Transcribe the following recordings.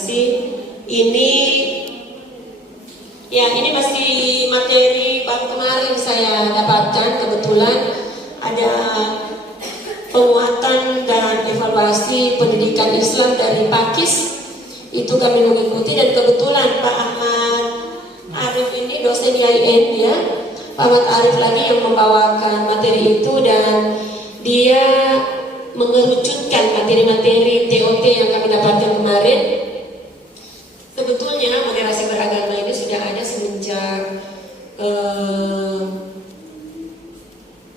kasih. Ini masih materi baru kemarin saya dapatkan. Kebetulan ada penguatan dan evaluasi pendidikan Islam dari Pakis. Itu kami mengikuti, dan kebetulan Pak Ahmad Arif ini dosen IAIN ya. Pak Ahmad Arif lagi yang membawakan materi itu, dan dia mengerucutkan materi-materi TOT yang kami dapatkan kemarin. Sebetulnya moderasi beragama ini sudah ada semenjak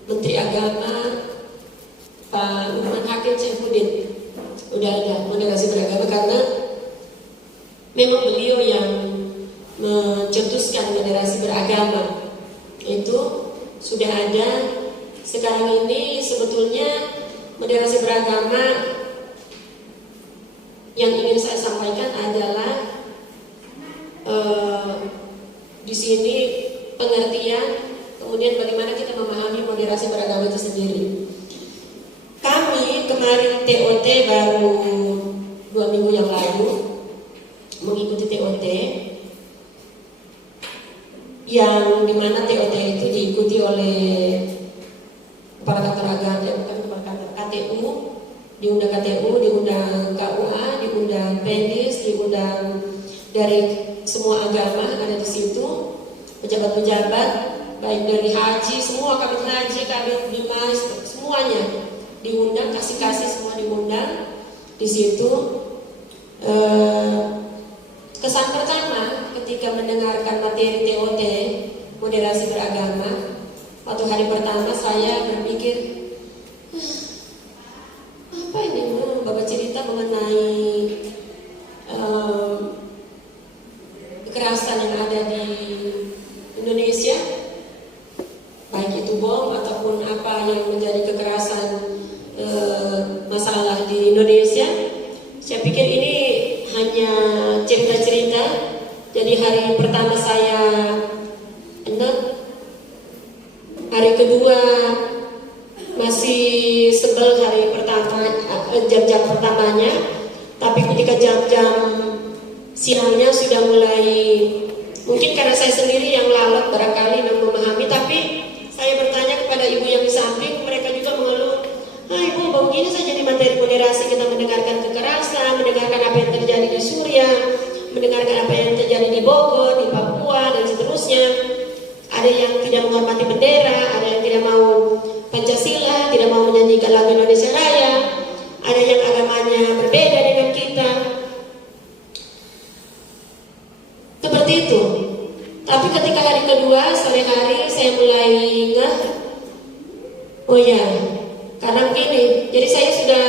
Menteri Agama Pak Lukman Hakim Syaifuddin. Udah ada moderasi beragama karena memang beliau yang mencetuskan moderasi beragama. Itu sudah ada. Sekarang ini sebetulnya moderasi beragama yang ingin saya sampaikan adalah di sini pengertian, kemudian bagaimana kita memahami moderasi beragama itu sendiri. Kami kemarin TOT baru 2 minggu yang lalu mengikuti TOT, yang dimana TOT itu diikuti oleh kepala kantor agama, bukan kepala kantor, KTU, diundang KTU, diundang KUA, diundang PENDIS, diundang dari semua agama ada di situ, pejabat-pejabat baik dari haji, semua kabin haji, kabin dimas, semuanya diundang, kasih semua diundang di situ. Kesan pertama ketika mendengarkan materi TOT moderasi beragama, waktu hari pertama saya berpikir, apa ini Bapak cerita mengenai kekerasan yang ada di Indonesia, baik itu bom ataupun apa yang menjadi kekerasan masalah di Indonesia. Saya pikir ini hanya cerita-cerita. Jadi hari pertama saya enak, hari kedua masih sebel hari pertama, jam-jam pertamanya, tapi ketika jam-jam siangnya sudah mulai, mungkin karena saya sendiri yang lalot barangkali memahami, tapi saya bertanya kepada ibu yang di samping, mereka juga mengeluh, ibu begini saja di materi moderasi kita mendengarkan kekerasan, mendengarkan apa yang terjadi di Suriah, mendengarkan apa yang terjadi di Bogor, di Papua dan seterusnya. Ada yang tidak menghormati bendera, ada yang tidak mau Pancasila, tidak mau menyanyikan lagu Indonesia Raya, ada yang agamanya berbeda dengan kita. Seperti itu. Tapi ketika hari kedua, sore hari saya mulai ingat, oh ya, karena begini. Jadi saya sudah,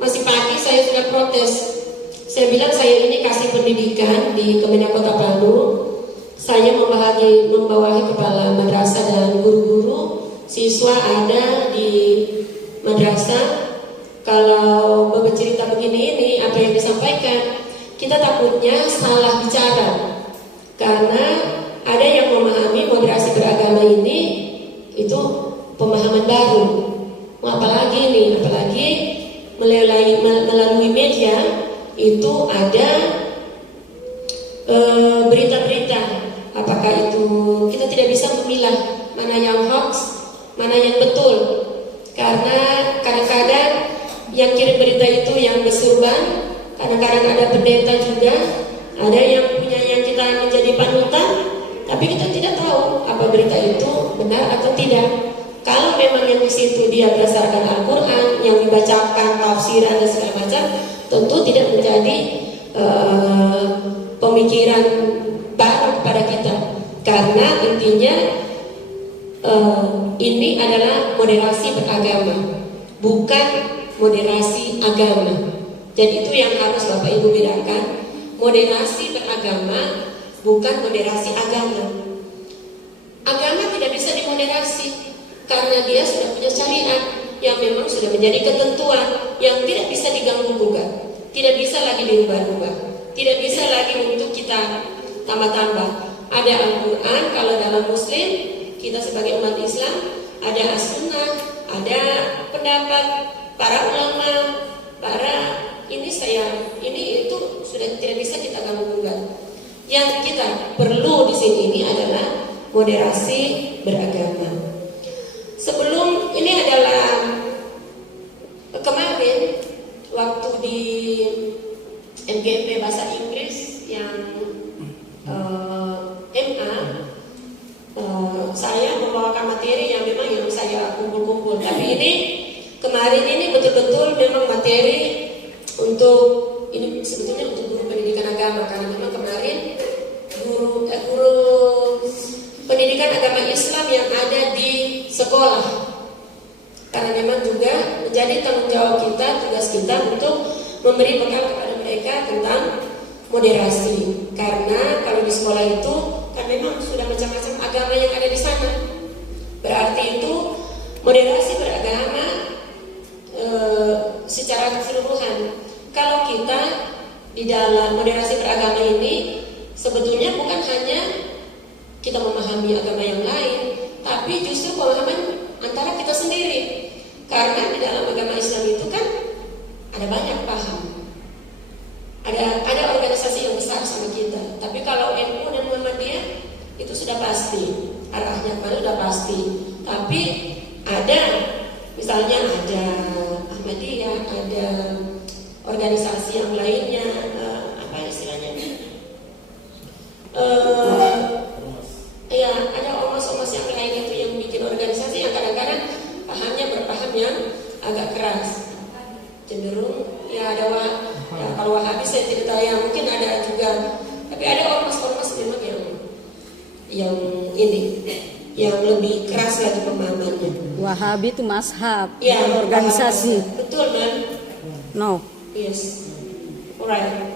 masih pagi saya sudah protes. Saya bilang saya ini kasih pendidikan di Kemenak Kota Palu. Saya membawahi kepala madrasah dan guru-guru, siswa ada di madrasah. Kalau Bapak cerita begini ini, apa yang disampaikan, kita takutnya salah bicara. Karena ada yang memahami moderasi beragama ini itu pemahaman baru. Apalagi melalui media itu ada berita-berita, apakah itu kita tidak bisa memilah mana yang hoax, mana yang betul, karena kadang-kadang yang kirim berita itu yang bersurban, kadang-kadang ada pendeta juga, ada yang punya yang kita menjadi panutan, tapi kita tidak tahu apa berita itu benar atau tidak. Kalau memang yang di situ dia berdasarkan Al-Quran, yang dibacakan tafsiran dan segala macam, tentu tidak menjadi pemikiran baru kepada kita. Karena intinya ini adalah moderasi beragama, bukan moderasi agama. Jadi itu yang harus Bapak Ibu bedakan. Moderasi beragama bukan moderasi agama. Agama tidak bisa dimoderasi karena dia sudah punya syariat yang memang sudah menjadi ketentuan yang tidak bisa diganggu-gugat, tidak bisa lagi dirubah-rubah, tidak bisa lagi untuk kita tambah-tambah. Ada Al-Quran kalau dalam Muslim, kita sebagai umat Islam, ada As-Sunnah, ada pendapat para ulama, para ini itu sudah sudah tidak bisa kita ganggu-gugat. Yang kita perlu di sini ini adalah moderasi beragama. Sebelum ini adalah kemarin waktu di MGP bahasa Inggris yang MA, saya membawakan materi yang memang yang saya kumpul-kumpul. Tapi ini kemarin ini betul-betul memang materi untuk ini sebetulnya untuk guru pendidikan agama, karena memang kemarin guru pendidikan agama Islam yang ada di sekolah, karena memang juga menjadi tanggung jawab kita, tugas kita untuk memberi bekal kepada mereka tentang moderasi. Karena kalau di sekolah itu kan memang sudah macam-macam agama yang ada di sana, berarti itu moderasi beragama secara keseluruhan. Kalau kita di dalam moderasi beragama ini sebetulnya bukan hanya kita memahami agama yang lain, tapi justru pemahaman antara kita sendiri. Karena di dalam agama Islam itu kan ada banyak paham, ada organisasi yang besar sama kita. Tapi kalau NU dan Muhammadiyah itu sudah pasti arahnya kemana, sudah pasti. Tapi ada misalnya ada Ahmadiyah, ada organisasi yang lainnya, apa istilahnya? Ya ada ormas-ormas yang lain itu yang bikin organisasi yang kadang-kadang pahamnya berpaham yang agak keras, cenderung ya ada ya, kalau Wahabi saya tidak tahu, ya mungkin ada juga, tapi ada ormas-ormas memang yang ini yang lebih keras lagi pemahamannya. Wahabi itu mazhab, ya, organisasi. Betul man? No. Yes. Alright.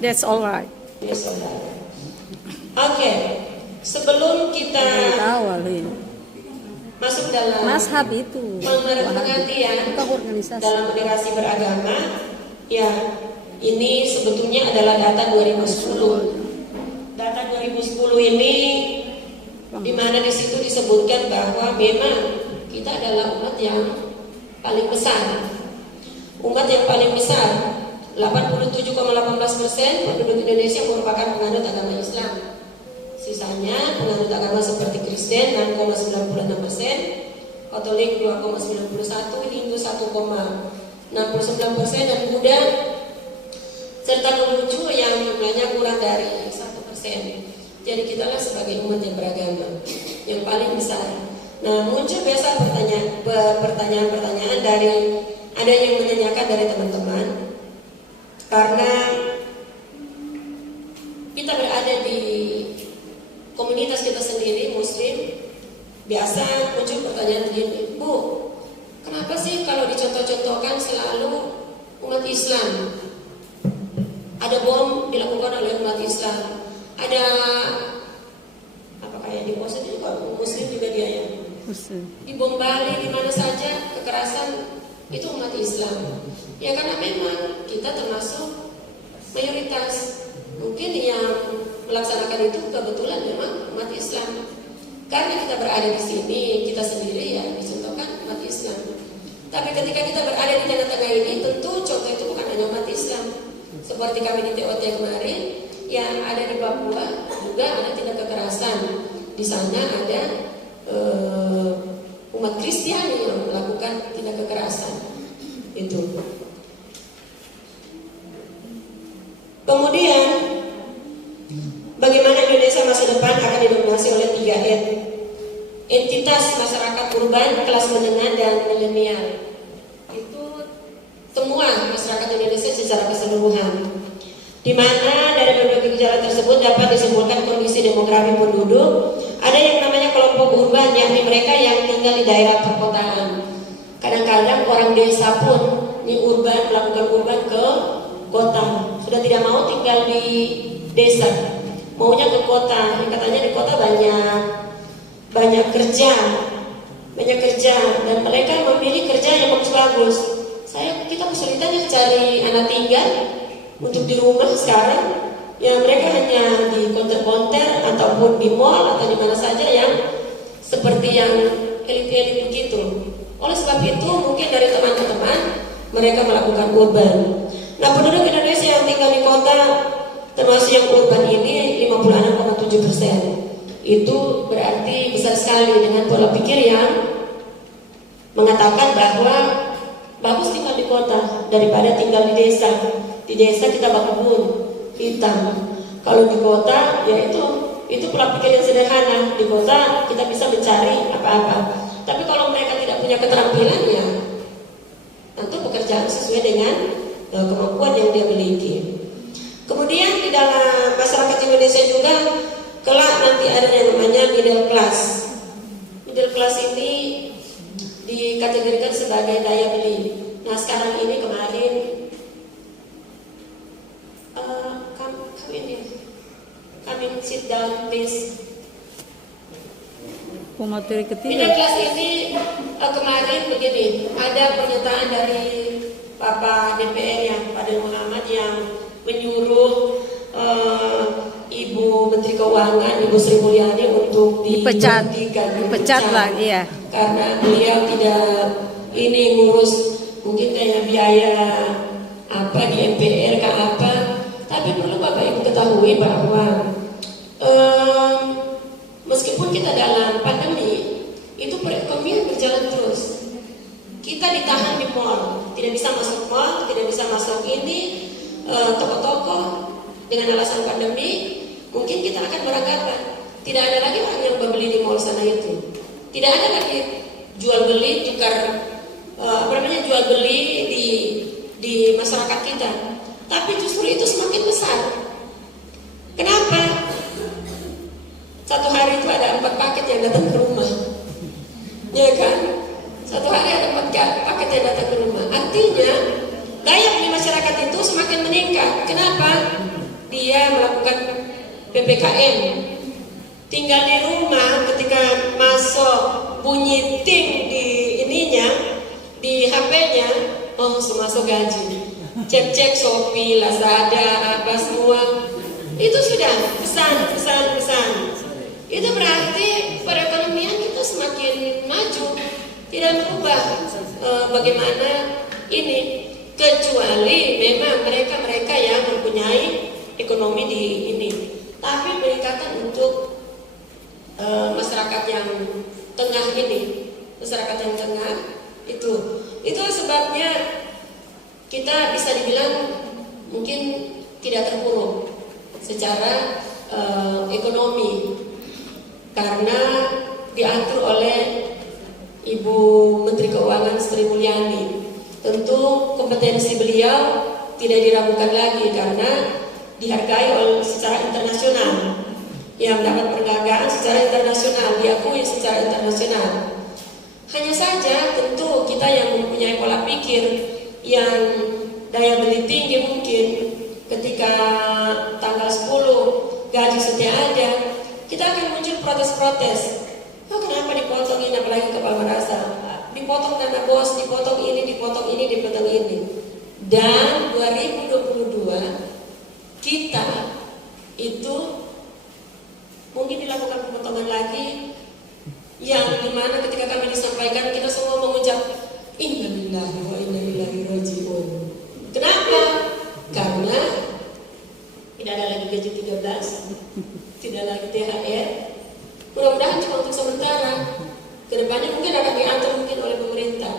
That's alright. Yes, alright. Oke. Sebelum kita masuk dalam mazhab itu pengertian organisasi dalam moderasi beragama, ya ini sebetulnya adalah data 2010. Data 2010 ini di mana di situ disebutkan bahwa memang kita adalah umat yang paling besar. Umat yang paling besar, 87,18% penduduk Indonesia merupakan penganut agama Islam. Sisanya penganut agama seperti Kristen 6,96%, Katolik 2,91%, Hindu 1,69%, dan Buddha serta Konghucu yang jumlahnya kurang dari 1%. Jadi kitalah sebagai umat yang beragama yang paling besar. Nah, muncul biasa pertanyaan-pertanyaan dari ada yang menanyakan dari teman-teman, karena kita berada di komunitas kita sendiri Muslim, biasa muncul pertanyaan begini, Bu, kenapa sih kalau dicontoh-contohkan selalu umat Islam? Ada bom dilakukan oleh umat Islam, ada apa kayak di Poso juga Muslim juga dia yang di bom Bali, di mana saja kekerasan itu umat Islam. Ya karena memang kita termasuk mayoritas, mungkin yang melaksanakan itu kebetulan memang umat Islam. Karena kita berada di sini, kita sendiri ya dicontohkan umat Islam. Tapi ketika kita berada di tengah-tengah ini, tentu contoh itu bukan hanya umat Islam. Seperti kami di TOT kemarin, yang ada di Papua juga ada tindak kekerasan. Di sana ada umat Kristiani yang melakukan tindak kekerasan. Itu. Kemudian bagaimana Indonesia masa depan akan didominasi oleh 3 entitas masyarakat urban, kelas menengah, dan milenial. Itu temuan masyarakat Indonesia secara keseluruhan, di mana dari berbagai gejala tersebut dapat disimpulkan kondisi demografi penduduk. Ada yang namanya kelompok urban, yakni mereka yang tinggal di daerah perkotaan. Kadang-kadang orang desa pun di urban melakukan urban ke kota, sudah tidak mau tinggal di desa, maunya ke kota. Katanya di kota banyak kerja, dan mereka memilih kerja yang bagus-bagus. Kita kesulitan cari anak tinggal untuk di rumah sekarang. Ya mereka hanya di konter-konter ataupun di mall atau di mana saja yang seperti yang elit-elit begitu. Oleh sebab itu mungkin dari teman-teman mereka melakukan urban. Nah, penduduk Indonesia yang tinggal di kota termasuk yang urban ini 56,7%. Itu berarti besar sekali dengan pola pikir yang mengatakan bahwa bagus tinggal di kota daripada tinggal di desa. Di desa kita berkebun, hitam. Kalau di kota ya itu pola pikir yang sederhana. Di kota kita bisa mencari apa-apa. Tapi kalau mereka tidak punya keterampilan ya tentu pekerjaan sesuai dengan kemampuan yang dia miliki. Kemudian di dalam masyarakat Indonesia juga kelak nanti ada yang namanya middle class. Middle class ini dikategorikan sebagai daya beli. Nah sekarang ini kemarin kami sit down please. Pemateri Middle ketiga. class ini kemarin begini, ada pernyataan dari Bapak DPR yang pada Muhammad yang menyuruh Ibu Menteri Keuangan, Ibu Sri Mulyani untuk dipecat lagi ya. Karena beliau tidak ini ngurus mungkin kayak biaya apa di MPR ke apa. Tapi perlu Bapak Ibu ketahui bahwa meskipun kita dalam pandemi itu perekonomian berjalan terus. Kita ditahan di mall, tidak bisa masuk mall, tidak bisa masuk ini toko-toko dengan alasan pandemi. Mungkin kita akan beranggapan tidak ada lagi orang yang membeli di mall sana itu. Tidak ada lagi jual beli tukar jual beli di masyarakat kita. Tapi justru itu semakin besar. Kenapa? Satu hari itu ada 4 paket yang datang ke rumah, ya kan? Satu hari ada 4 paket yang datang ke rumah. Artinya daya beli masyarakat itu semakin meningkat. Kenapa? Dia melakukan PPKM, tinggal di rumah. Ketika masuk bunyi ting di ininya, di HP-nya, oh masuk gaji. Cek Shopee, Lazada, apa semua itu sudah pesan. Itu berarti perekonomian kita semakin maju, tidak berubah bagaimana ini, kecuali memang mereka yang mempunyai ekonomi di ini. Tapi peningkatan untuk masyarakat yang tengah ini, masyarakat yang tengah itu sebabnya kita bisa dibilang mungkin tidak terpuruk secara ekonomi karena diatur oleh Ibu Menteri Keuangan Sri Mulyani. Tentu kompetensi beliau tidak diragukan lagi karena dihargai secara internasional, yang mendapat penghargaan secara internasional, diakui secara internasional. Hanya saja tentu kita yang mempunyai pola pikir yang daya beli tinggi mungkin ketika tanggal 10 gaji sudah ada, kita akan muncul protes-protes. Oh, kenapa dipotongin, apalagi kepala merasa dipotong dana bos, dipotong ini. Dan 2022 kita itu mungkin dilakukan pemotongan lagi, yang dimana ketika kami disampaikan kita semua mengucap innalillahi wa inna ilaihi raji'un. Kenapa? Karena tidak ada lagi gaji 13, tidak lagi THR. Mudah-mudahan cuma untuk sementara. Kedepannya mungkin akan diatur mungkin oleh pemerintah.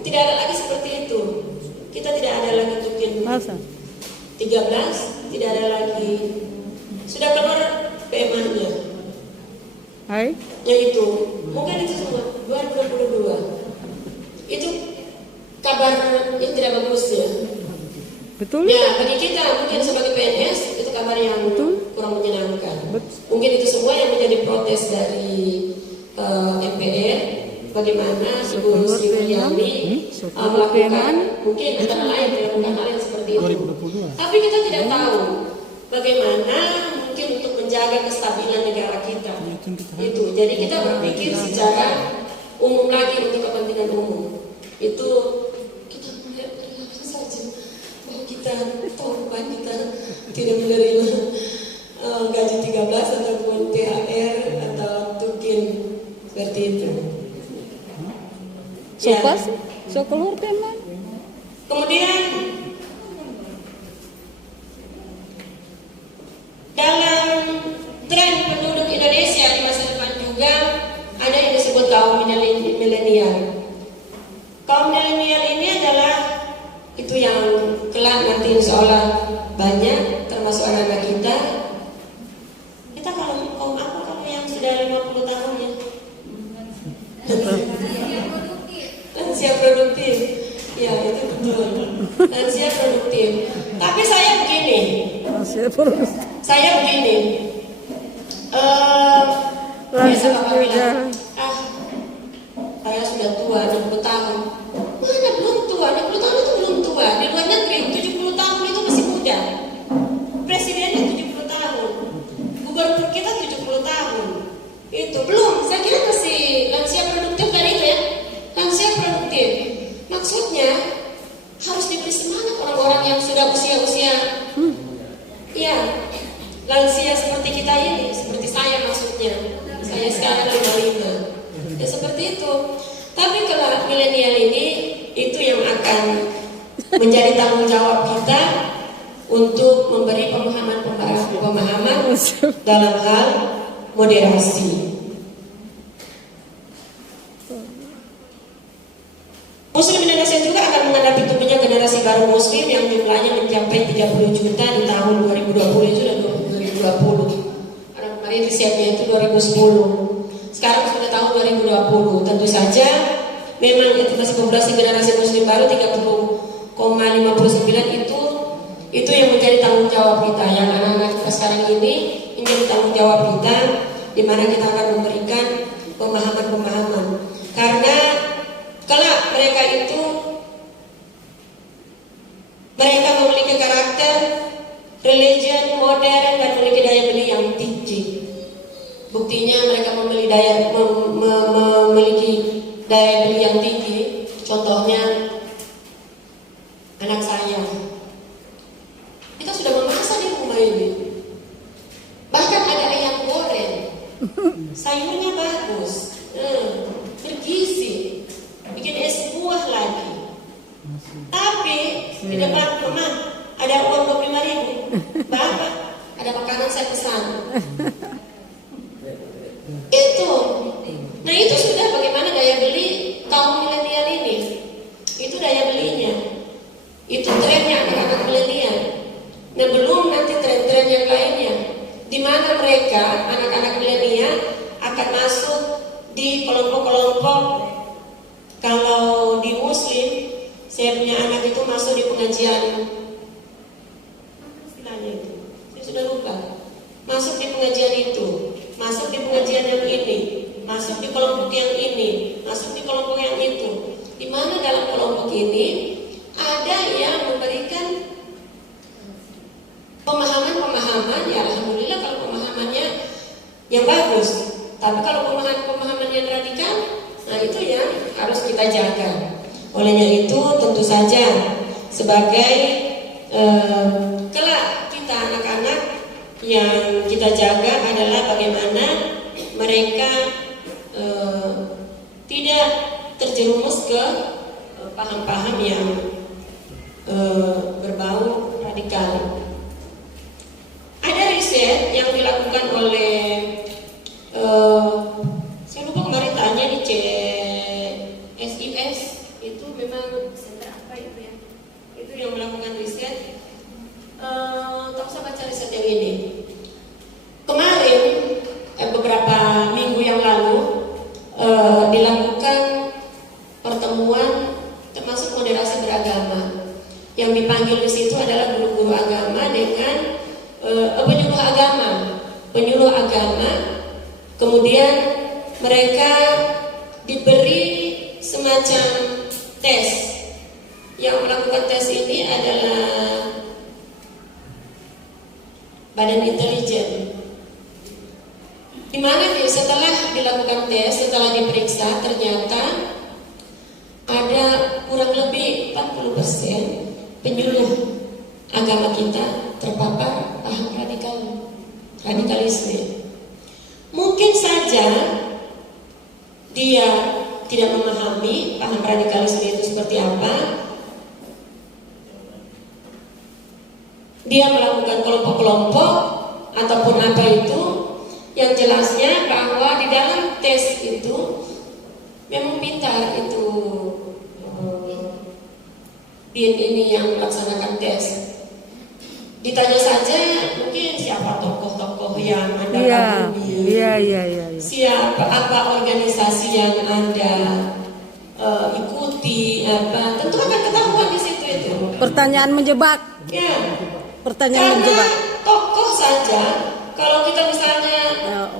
Tidak ada lagi seperti itu. Kita tidak ada lagi mungkin 13, tidak ada lagi. Sudah keluar PMA-nya. Hai. Yaitu mungkin itu semua 2022. Itu kabar yang tidak bagus ya. Betul. Ya, bagi kita mungkin sebagai PNS itu kabar yang kurang menyenangkan. Mungkin itu semua yang menjadi protes dari MPR. Bagaimana Ibu Sri Mulyani melakukan mungkin antara lain melakukan hal yang seperti itu. Tapi kita tidak tahu bagaimana mungkin untuk menjaga kestabilan negara kita. Itu. Jadi kita berpikir secara umum lagi untuk kepentingan umum. Itu kita melihat saja bahwa kita korban, kita tidak menerima gaji 13 ataupun THR atau tukin seperti itu. So keluar teman. Kemudian milenial. Kaum milenial ini adalah itu yang kelak nanti insya Allah banyak, termasuk anak-anak kita. Kita kalau kaum apa kalau yang sudah 50 tahun ya? Lansia produktif. Ya itu betul. Lansia produktif. Tapi saya begini. Saya begini. Biasa Bapak bilang, saya sudah tua 60 tahun. Mana belum tua? 60 tahun itu belum tua. Di luar negeri 70 tahun itu masih muda. Presidennya 70 tahun. Gubernur kita 70 tahun. Itu belum. Saya kira masih lansia produktif kan itu ya. Lansia produktif. Maksudnya harus diberi semangat orang-orang yang sudah usia-usia. Ya, lansia seperti kita ini, seperti saya maksudnya. Saya sekarang 55. Ya seperti itu. Tapi kalau milenial ini itu yang akan menjadi tanggung jawab kita untuk memberi pemahaman dalam hal moderasi. Muslim Indonesia juga akan menghadapi tumbuhnya generasi baru Muslim yang jumlahnya mencapai 30 juta di tahun 2020 itu dan 2020. Karena kemarin risetnya itu 2010. Sekarang sudah tahun 2020. Tentu saja memang itu masih populasi generasi Muslim baru 30,59 itu yang menjadi tanggung jawab kita. Yang anak-anak kita sekarang ini menjadi tanggung jawab kita, di mana kita akan memberikan pemahaman-pemahaman. Karena kalau mereka itu memiliki karakter religion modern dan memiliki daya beli yang tinggi. Buktinya mereka memiliki daya beli yang tinggi. Contohnya anak saya, kita sudah memasak di rumah ini. Bahkan ada ayam goreng, sayurnya bagus, bergizi, bikin es buah lagi. Tapi di depan rumah ada uang 25.000. Bapak, ada makanan saya pesan. Itu. Nah itu sudah bagaimana daya beli kaum milenial ini. Itu daya belinya. Itu trennya anak-anak milenial. Nah belum nanti tren-tren yang lainnya, di mana mereka anak-anak milenial akan masuk di kelompok-kelompok. Kalau di Muslim, saya punya anak itu masuk di pengajian, istilahnya itu, saya sudah lupa. Masuk di pengajian itu, masuk di pengajian yang ini, masuk di kelompok yang ini, masuk di kelompok yang itu. Di mana dalam kelompok ini ada yang memberikan pemahaman-pemahaman, ya alhamdulillah kalau pemahamannya yang bagus. Tapi kalau pemahaman yang radikal, nah itu yang harus kita jaga. Olehnya itu tentu saja sebagai kelak kita anak-anak yang kita jaga adalah bagaimana mereka tidak terjerumus ke paham-paham yang berbau radikal. Ada riset yang dilakukan oleh saya lupa kemarin tanya di CSIS, itu memang center apa itu ya? Itu yang melakukan riset. Tak usah baca riset yang ini. Kemarin beberapa minggu yang lalu dilakukan pertemuan termasuk moderasi beragama. Yang dipanggil di situ adalah guru-guru agama dengan penyuluh agama. Kemudian mereka diberi semacam tes. Yang melakukan tes ini adalah Badan Intelijen. Di mana setelah dilakukan tes, setelah diperiksa, ternyata ada kurang lebih 40% penyuluh agama kita terpapar paham radikalisme. Mungkin saja dia tidak memahami paham radikalisme itu seperti apa. Dia melakukan kelompok-kelompok ataupun apa itu, yang jelasnya bahwa di dalam tes itu memang pintar itu BIN ini yang melaksanakan tes. Ditanya saja mungkin siapa tokoh-tokoh yang Anda kagumi, Iya. siapa apa organisasi yang Anda ikuti, apa tentu akan ketahuan di situ itu. Pertanyaan menjebak. Ya. Pertanyaan Karena menjebak. tokoh saja, kalau kita misalnya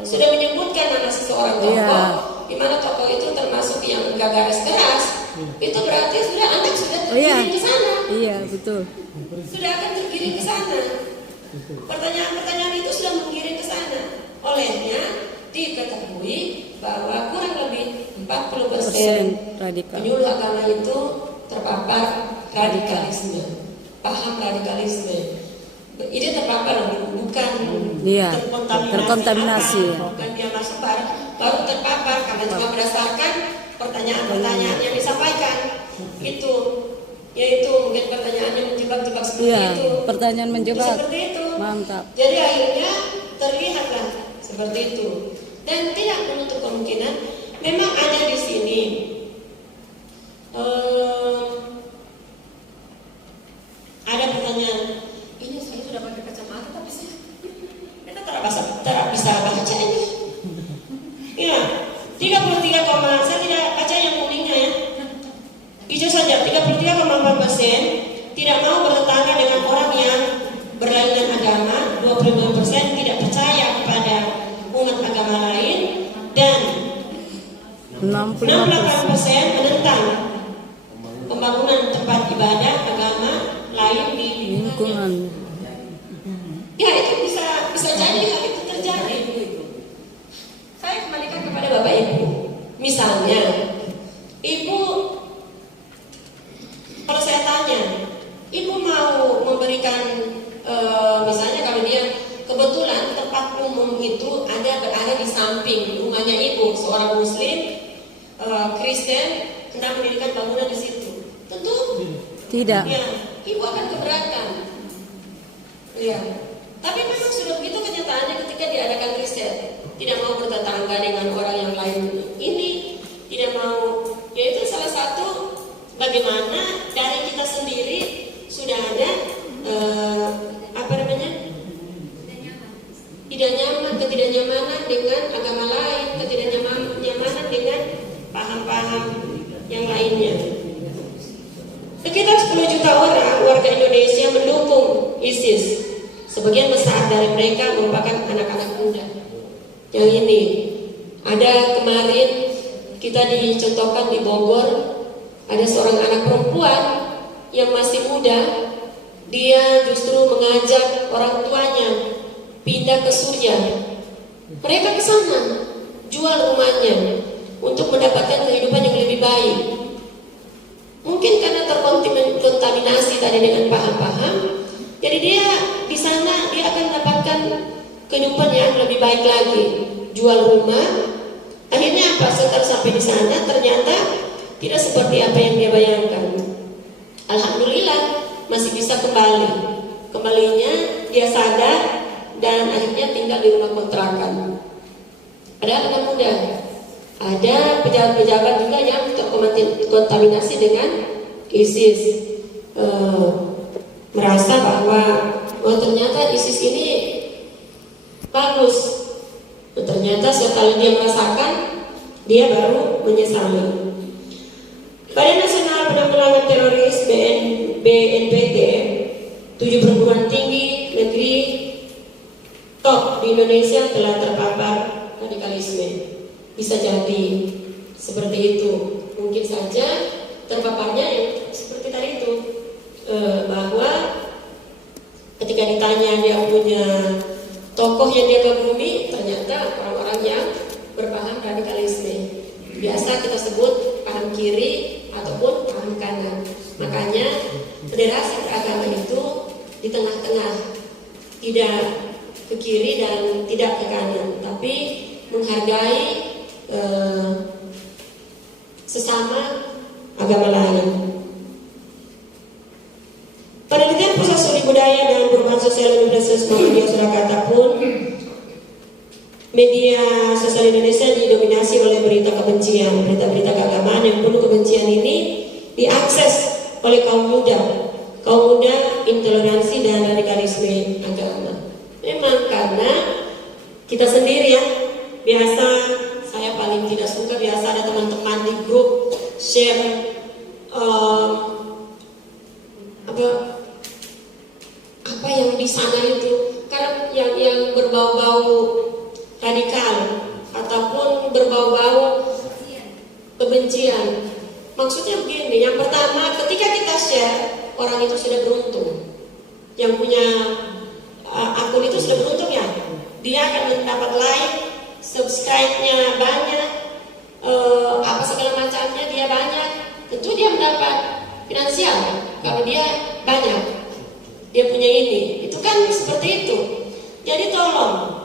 sudah menyebutkan nama seseorang tokoh, di mana tokoh itu termasuk yang garis keras, itu berarti sudah Anda sudah tergiring ke sana. Iya, betul. Sudah akan tergiring ke sana. Pertanyaan-pertanyaan itu sudah menggiring ke sana. Olehnya diketahui bahwa kurang lebih 40% radikal. penyuluh agama itu terpapar radikalisme, paham radikalisme. Ini terpapar bukan terkontaminasi. Bukan dia masuk baru terpapar karena cuma berdasarkan pertanyaan-pertanyaan yang disampaikan. Itu yaitu mungkin pertanyaannya menjebak-jebak seperti itu. Pertanyaan menjebak. Seperti itu. Mantap. Jadi akhirnya terlihatlah seperti itu. Dan tidak menutup kemungkinan memang ada di sini ada pertanyaan. Ini saya sudah pakai kacamata tapi saya tidak bisa baca ini. Ya, 33, saya tidak baca yang kuningnya ya. Hijau saja, 33,4% tidak mau bertetangga dengan orang yang berlainan agama, 25% tidak percaya kepada umat agama lain, dan 68% menentang pembangunan tempat ibadah agama lain di lingkungan. Ya, itu bisa jadi hal itu terjadi. Saya kembalikan kepada Bapak Ibu. Misalnya, Ibu, kalau saya tanya, Ibu mau memberikan, misalnya kalau dia kebetulan tempat umum itu berada di samping rumahnya Ibu, seorang Muslim, Kristen, hendak mendirikan bangunan di situ, tentu tidak. Ya, Ibu akan keberatan. Ya, tapi memang sudah begitu kenyataannya ketika diadakan riset, tidak mau bertetangga dengan orang yang lain ini, tidak mau, yaitu salah satu bagaimana dari kita sendiri sudah ada ketidaknyamanan dengan agama lain, ketidaknyamanan dengan paham-paham yang lainnya. Sekitar 10 juta orang warga Indonesia mendukung ISIS. Sebagian besar dari mereka merupakan anak-anak muda. Yang ini ada kemarin kita dicontohkan di Bogor, ada seorang anak perempuan yang masih muda. Dia justru mengajak orang tuanya pindah ke Suriah. Mereka ke sana, jual rumahnya untuk mendapatkan kehidupan yang lebih baik. Mungkin karena terkontaminasi tadi dengan paham-paham, jadi dia di sana dia akan mendapatkan kehidupan yang lebih baik lagi. Jual rumah, akhirnya apa? Setelah sampai di sana ternyata tidak seperti apa yang dia bayangkan. Alhamdulillah masih bisa kembali. Kembalinya dia sadar dan akhirnya tinggal di rumah kontrakan. Padahal dengan mudah. Ada pejabat-pejabat juga yang terkontaminasi dengan ISIS, merasa bahwa ternyata ISIS ini bagus. Ternyata setelah dia merasakan, dia baru menyesali. Badan Nasional Penanggulangan Teroris BNPT, 7 perguruan tinggi negeri top di Indonesia telah terpapar radikalisme. Bisa jadi seperti itu. Mungkin saja terpaparnya yang seperti tadi itu, bahwa ketika ditanya dia punya tokoh yang dia kagumi, ternyata orang-orang yang berpaham radikalisme. Biasa kita sebut paham kiri ataupun paham kanan. Makanya federasi beragama itu di tengah-tengah, tidak ke kiri dan tidak ke kanan, tapi menghargai sesama agama lain. Penelitian Pusat Studi Budaya dan Perubahan Sosial Universitas Muhammadiyah Surakarta pun, media sosial Indonesia didominasi oleh berita kebencian, berita-berita gak yang penuh kebencian ini diakses oleh kaum muda intoleransi dan radikalisme agama. Memang karena kita sendiri ya, biasa saya paling tidak suka biasa ada teman-teman di grup share apa yang di sana itu, karena yang berbau-bau radikal ataupun berbau-bau kebencian. Maksudnya begini, yang pertama ketika kita share, orang itu sudah beruntung. Yang punya akun itu sudah beruntung ya. Dia akan mendapat like, subscribe-nya banyak, apa segala macamnya dia banyak. Tentu dia mendapat finansial kalau dia banyak. Dia punya ini. Itu kan seperti itu. Jadi tolong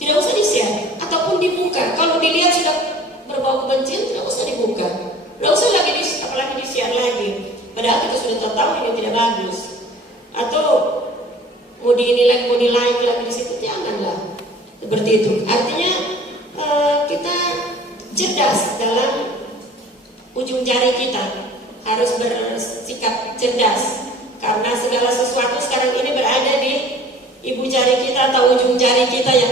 tidak usah di-share ataupun dibuka. Kalau dilihat sudah berbau kebencian, tidak usah dibuka. Tidak usah lagi apalagi di-share lagi. Padahal kita sudah tahu ini tidak bagus. Atau mau di-like lagi di situ, janganlah. Seperti itu. Artinya kita cerdas dalam ujung jari kita. Harus bersikap cerdas. Karena segala sesuatu sekarang ini berada di ibu jari kita atau ujung jari kita ya.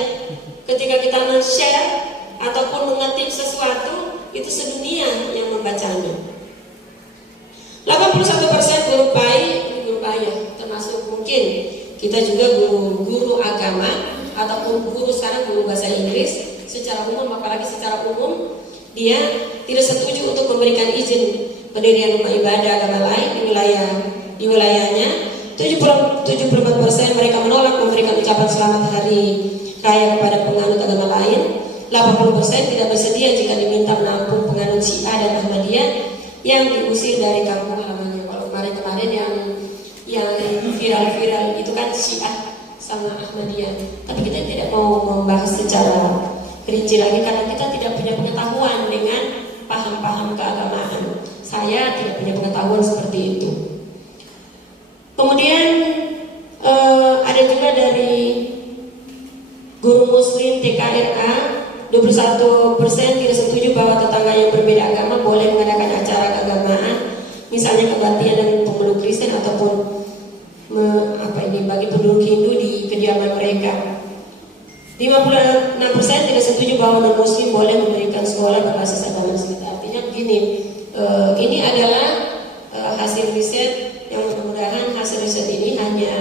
Ketika kita men-share ataupun mengetik sesuatu, itu sedunia yang membacanya. 81% guru PAI, termasuk mungkin kita juga guru agama ataupun guru sekarang guru bahasa Inggris secara umum, apalagi secara umum dia tidak setuju untuk memberikan izin pendirian rumah ibadah agama lain di wilayahnya. 74% mereka menolak memberikan ucapan selamat hari raya kepada penganut agama lain. 80% tidak bersedia jika diminta menampung penganut Syiah dan Ahmadiyah yang diusir dari kampung halamannya. Kalau kemarin yang viral itu kan Syiah sama Ahmadiyah. Tapi kita tidak mau membahas secara rinci lagi karena kita tidak punya pengetahuan dengan paham-paham keagamaan. Saya tidak punya pengetahuan seperti itu. Kemudian ada juga dari guru muslim TKRA, 21% tidak setuju bahwa tetangga yang berbeda agama boleh mengadakan acara keagamaan, misalnya kebaktian dan pemeluk Kristen ataupun bagi penduduk Hindu di kediaman mereka. 56% tidak setuju bahwa non-muslim boleh memberikan sekolah berbasis agama sekitar. Artinya begini, ini adalah hasil riset yang mudah-mudahan hasil riset ini hanya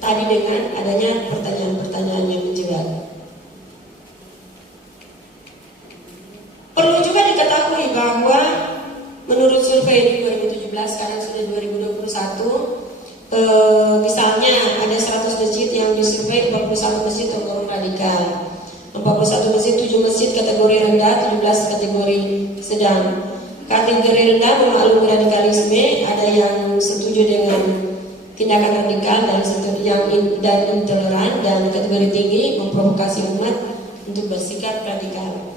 tadi dengan adanya pertanyaan-pertanyaan yang menjebak. Perlu juga diketahui bahwa menurut survei di 2017, sekarang sudah 2021, misalnya ada 100 masjid yang disurvei, 41 masjid tergolong radikal, 41 masjid, 7 masjid kategori rendah, 17 kategori sedang. Kategori rendah memaklumi radikalisme, ada yang setuju dengan tindakan radikal dan intoleran, dan kategori tinggi memprovokasi umat untuk bersikap radikal.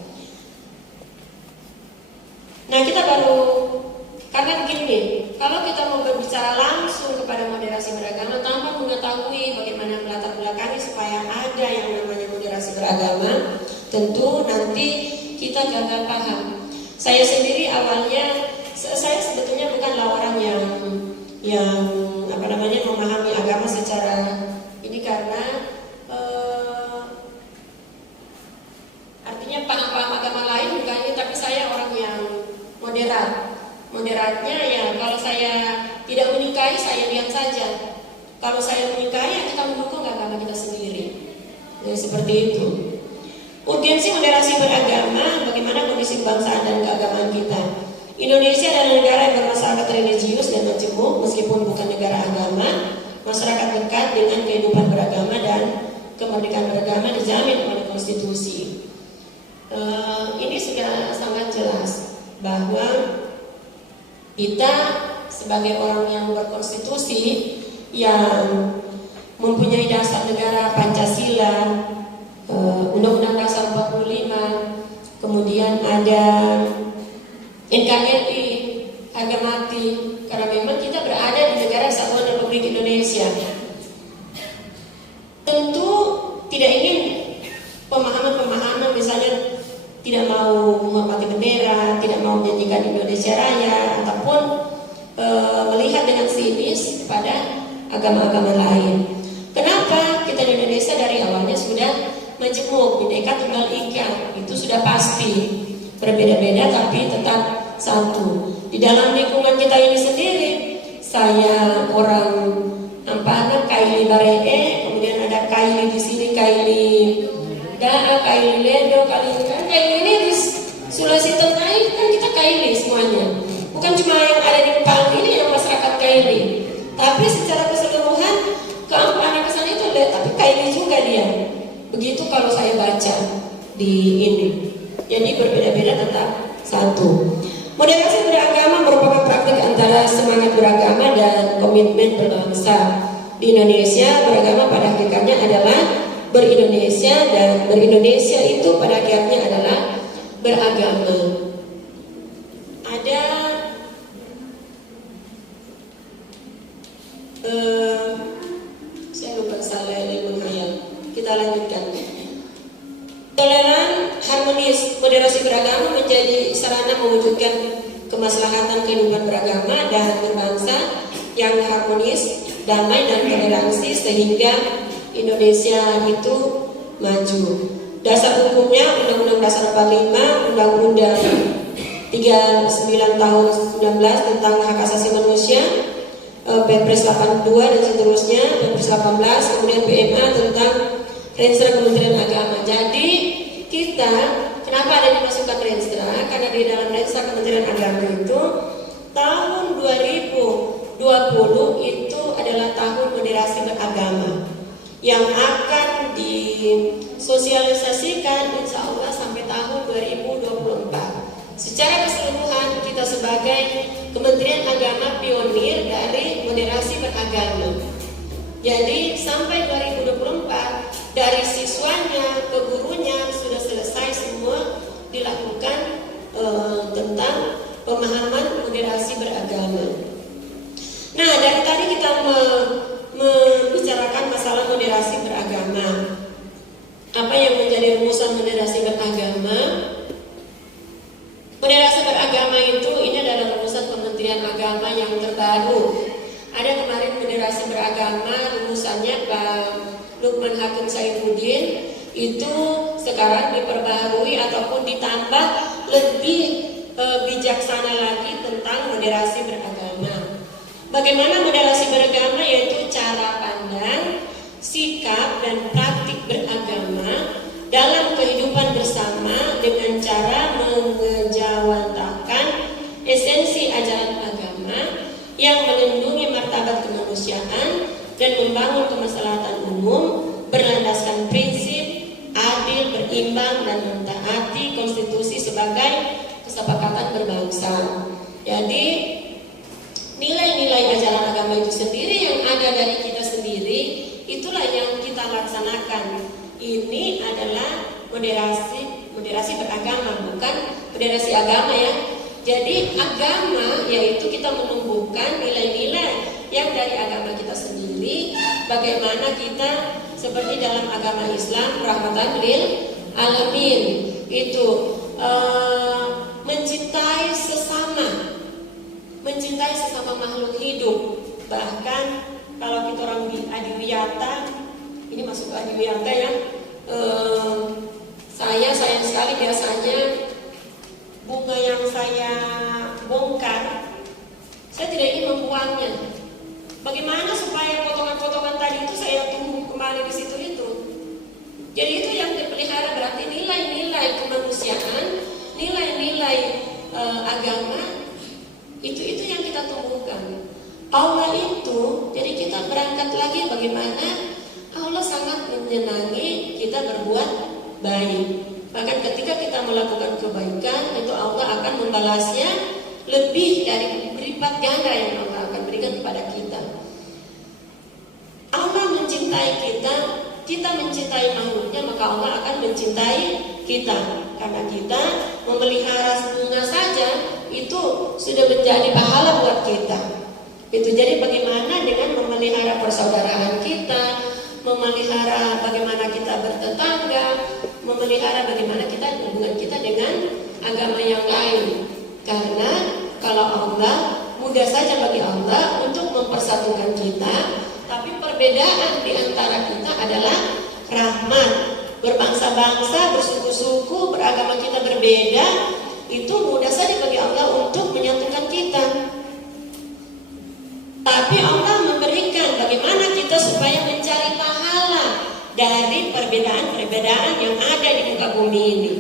Nah, kita karena begini, kalau kita mau berbicara langsung kepada moderasi beragama tanpa mengetahui bagaimana melatar belakangnya supaya ada yang namanya moderasi beragama, tentu nanti kita gagal paham. Saya sendiri awalnya, saya sebetulnya bukanlah orang yang memahami agama secara ini, karena artinya paham-paham agama lain bukan ini, tapi saya orang yang moderatnya ya, kalau saya tidak menikahi saya lihat saja, kalau saya menikahi ya kita mendukung agama kita sendiri ya, seperti itu. Urgensi moderasi beragama, bagaimana kondisi kebangsaan dan keagamaan kita. Indonesia adalah negara yang bermasyarakat religius dan majemuk, meskipun bukan negara agama. Masyarakat dekat dengan kehidupan beragama dan kemerdekaan beragama dijamin oleh konstitusi. Ini sudah sangat jelas bahwa kita sebagai orang yang berkonstitusi, yang mempunyai dasar negara Pancasila, Undang-Undang Dasar 45, kemudian ada NKRI, harga mati, karena memang kita berada di negara Kesatuan Republik Indonesia. Tentu tidak ingin pemahaman-pemahaman misalnya tidak mau menghormati bendera pesimis pada agama-agama lain. Kenapa? Kita di Indonesia dari awalnya sudah menjemuk, Bhinneka Tunggal Ika, itu sudah pasti. Berbeda-beda tapi tetap satu. Di dalam lingkungan kita ini sendiri, saya orang Ampana, Kaili Baree, kemudian ada Kaili di sini, Kaili Daa, Kaili Ledo, Kaili ini di Sulawesi Tengah ini kan kita Kaili semuanya. Bukan cuma yang ada di Palu ini yang masyarakat Kaili, tapi secara keseluruhan ke Ampana ke sana itu tapi Kaili juga dia. Begitu kalau saya baca di ini. Jadi berbeda-beda tetap satu. Moderasi beragama merupakan praktik antara semangat beragama dan komitmen berbangsa. Di Indonesia, beragama pada hakikatnya adalah ber-Indonesia, dan ber-Indonesia itu pada hakikatnya adalah beragama. Ada saya lupa salah menghayal. Kita lanjutkan. Toleran, harmonis, moderasi beragama menjadi sarana mewujudkan kemaslahatan kehidupan beragama dan berbangsa yang harmonis, damai dan toleransi sehingga Indonesia itu maju. Dasar hukumnya Undang-Undang Dasar 45, Undang-Undang 39 tahun 19 tentang hak asasi manusia, Perpres 82 dan seterusnya, Perpres 18, kemudian PMA tentang Renstra Kementerian Agama. Jadi kita kenapa ada dimasukkan Renstra? Karena di dalam Renstra Kementerian Agama itu tahun 2020 itu adalah tahun moderasi beragama yang akan disosialisasikan insya Allah sampai tahun 2024. Secara keseluruhan kita sebagai Kementerian Agama pionir dari moderasi beragama. Jadi sampai 2024 dari siswanya ke gurunya sudah selesai semua dilakukan tentang pemahaman moderasi beragama. Nah, dari tadi kita membicarakan masalah moderasi beragama. Apa yang menjadi rumusan moderasi beragama? Moderasi beragama itu ini adalah rumusan Kementerian Agama yang terbaru. Ada kemarin moderasi beragama rumusannya Pak Lukman Hakim Saifuddin, itu sekarang diperbarui ataupun ditambah lebih bijaksana lagi tentang moderasi beragama. Bagaimana moderasi beragama? Yaitu cara pandang, sikap dan praktik beragama dalam kehidupan bersama dengan cara mengejawantahkan esensi ajaran agama yang melindungi martabat kemanusiaan dan membangun kemaslahatan umum berlandaskan prinsip adil, berimbang dan mentaati konstitusi sebagai kesepakatan berbangsa. Jadi nilai-nilai ajaran agama itu sendiri yang ada dari kita sendiri, itulah yang kita laksanakan. Ini adalah moderasi beragama, bukan moderasi agama ya. Jadi agama yaitu kita menumbuhkan nilai-nilai yang dari agama kita sendiri. Bagaimana kita seperti dalam agama Islam rahmatan lil alamin itu mencintai sesama makhluk hidup. Bahkan kalau kita orang di adiwiyata, ini masuk ke adiwiyata ya, saya sayang sekali biasanya bunga yang saya bongkar, saya tidak ingin membuangnya. Bagaimana supaya potongan-potongan tadi itu saya tumbuh kembali di situ itu? Jadi itu yang dipelihara, berarti nilai-nilai kemanusiaan, nilai-nilai agama itu yang kita tumbuhkan. Allah itu, jadi kita berangkat lagi bagaimana Allah sangat menyenangi kita berbuat baik. Bahkan ketika kita melakukan kebaikan, itu Allah akan membalasnya lebih dari berlipat ganda yang Allah akan berikan kepada kita. Allah mencintai kita, kita mencintai makhluknya, maka Allah akan mencintai kita. Karena kita memelihara bunga saja itu sudah menjadi pahala buat kita. Itu jadi bagaimana dengan memelihara persaudaraan kita, memelihara bagaimana kita bertetangga, memelihara bagaimana kita hubungan kita dengan agama yang lain. Karena kalau Allah, mudah saja bagi Allah untuk mempersatukan kita, tapi perbedaan di antara kita adalah rahmat. Berbangsa-bangsa, bersuku-suku, beragama kita berbeda, itu mudah saja bagi Allah untuk menyatukan kita. Tapi Allah memberikan bagaimana kita supaya mencari pahala dari perbedaan-perbedaan yang ada di muka bumi ini.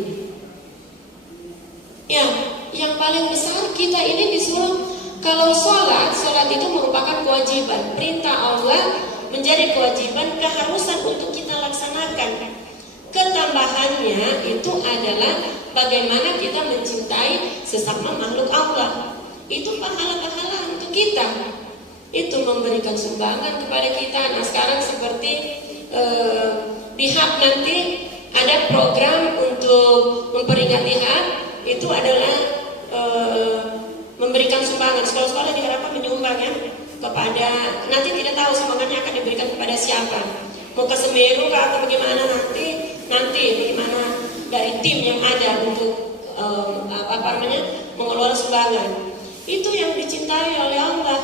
Ya, yang paling besar kita ini disuruh kalau sholat itu merupakan kewajiban. Perintah Allah menjadi kewajiban, keharusan untuk kita laksanakan. Ketambahannya itu adalah bagaimana kita mencintai sesama makhluk Allah. Itu pahala-pahala untuk kita. Itu memberikan sumbangan kepada kita. Nah sekarang seperti di HAP nanti ada program untuk memperingati HAP. Itu adalah memberikan sumbangan. Sekolah-sekolah diharapkan menyumbang ya kepada, nanti tidak tahu sumbangannya akan diberikan kepada siapa. Mau ke Semeru atau bagaimana nanti bagaimana dari tim yang ada untuk mengelola sumbangan. Itu yang dicintai oleh Allah.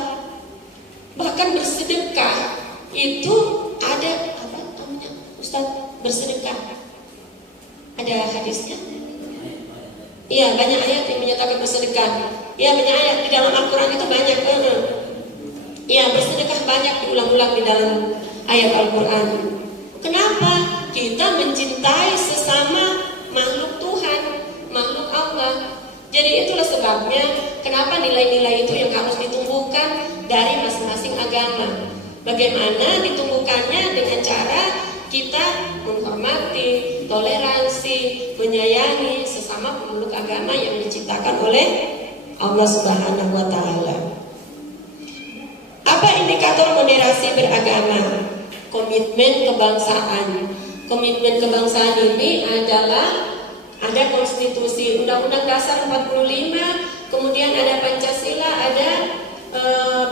Bahkan bersedekah itu ada Ustaz, bersedekah ada hadisnya. Iya, banyak ayat yang menyatakan bersedekah. Iya, banyak ayat di dalam Al-Quran itu banyak. Iya, bersedekah banyak diulang-ulang di dalam ayat Al-Quran. Kenapa? Kita mencintai sesama makhluk Tuhan, makhluk Allah. Jadi itulah sebabnya kenapa nilai-nilai itu yang harus ditumbuhkan dari masing-masing agama. Bagaimana ditumbuhkannya dengan cara kita menghormati, toleransi, menyayangi sesama pemeluk agama yang diciptakan oleh Allah Subhanahu wa Ta'ala. Apa indikator moderasi beragama? Komitmen kebangsaan. Komitmen kebangsaan ini adalah ada konstitusi, Undang-Undang Dasar 45, kemudian ada Pancasila, ada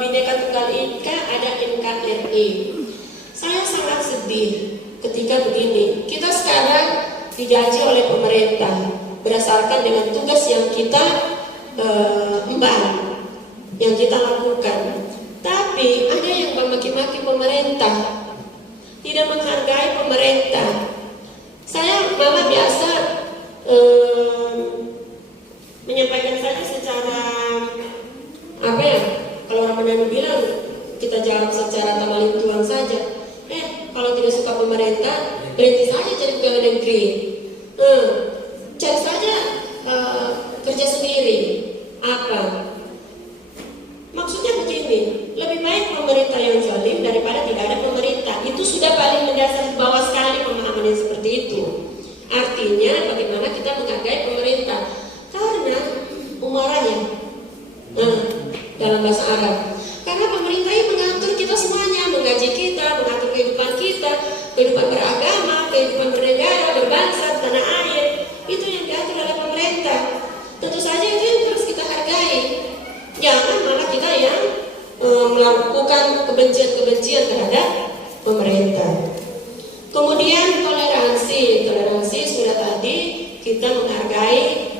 Bhinneka Tunggal Ika, ada NKRI. Saya sangat sedih ketika begini. Kita sekarang digaji oleh pemerintah berdasarkan dengan tugas yang kita emban, yang kita lakukan. Tapi ada yang memaki-maki pemerintah, tidak menghargai pemerintah. Saya malah biasa menyampaikan saja secara kalau orang Manado bilang kita jawab secara tamalin Tuhan saja. Kalau tidak suka pemerintah, berhenti saja cari pegawai negeri, cari saja kerja sendiri. Apa? Maksudnya begini, lebih baik pemerintah yang zalim daripada tidak ada pemerintah. Itu sudah paling mendasar, bawah sekali pemahaman yang seperti itu. Artinya bagaimana kita menghargai pemerintah, karena umaranya dalam bahasa Arab, karena pemerintah ini mengatur kita semuanya, menggaji kita, mengatur kehidupan kita, kehidupan beragama, kehidupan bernegara, berbangsa, tanah air. Itu yang diatur oleh pemerintah. Tentu saja itu yang harus kita hargai. Jangan malah kita yang melakukan kebencian-kebencian terhadap pemerintah. Kemudian toleransi sudah tadi, kita menghargai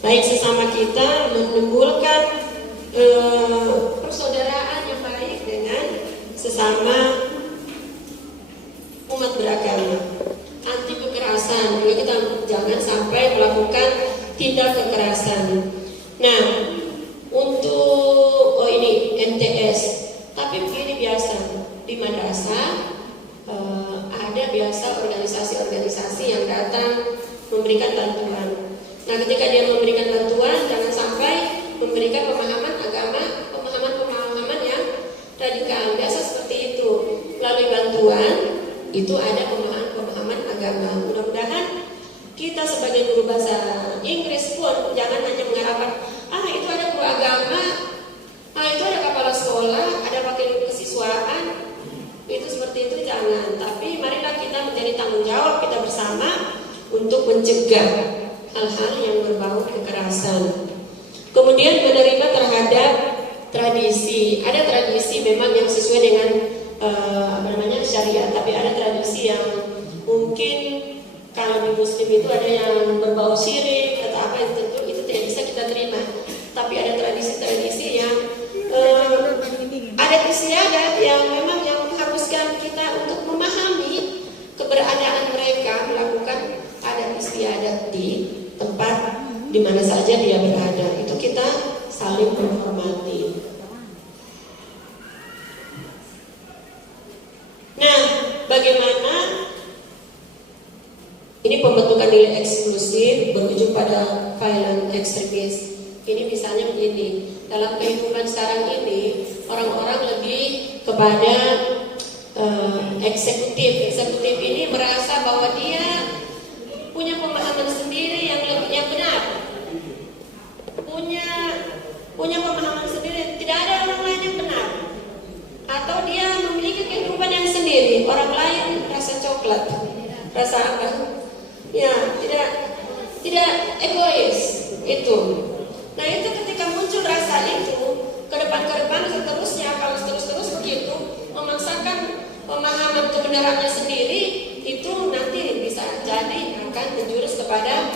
baik sesama kita, menimbulkan persaudaraan yang baik dengan sesama umat beragama. Anti kekerasan, juga kita jangan sampai melakukan tindak kekerasan. Nah, untuk ini MTS, tapi begini biasa di madrasah ada biasa organisasi-organisasi yang datang memberikan bantuan. Nah, ketika dia memberikan bantuan, jangan sampai memberikan pemahaman agama, pemahaman yang radikal. Biasa seperti itu. Melalui bantuan itu ada pemahaman agama. Mudah-mudahan kita sebagai guru bahasa Inggris pun jangan hanya mengharapkan itu ada guru agama, itu ada kepala sekolah, ada wakil kesiswaan. Itu seperti itu jangan. Tapi marilah kita menjadi tanggung jawab kita bersama untuk mencegah hal-hal yang berbau kekerasan. Kemudian menerima terhadap tradisi. Ada tradisi memang yang sesuai dengan syariat, tapi ada tradisi yang mungkin kalau di Muslim itu ada yang berbau syirik atau apa, tentu itu tidak bisa kita terima. Tapi ada tradisi-tradisi yang keadaan mereka melakukan adat istiadat di tempat di mana saja dia berada. Itu kita saling menghormati. Nah, bagaimana ini pembentukan nilai eksklusif berujung pada violent extremis. Ini misalnya begini, dalam kehidupan sekarang ini orang-orang lebih kepada eksekutif. Eksekutif ini merasa bahwa dia punya pemahaman sendiri yang benar, punya pemahaman sendiri, tidak ada orang lain yang benar, atau dia memiliki kehidupan yang sendiri. Orang lain rasa coklat, rasa apa? Ya, tidak egois itu. Nah, itu ketika muncul rasa itu ke depan seterusnya, kalau terus begitu memaksakan pemahaman kebenarannya sendiri, itu nanti bisa jadi akan menjurus kepada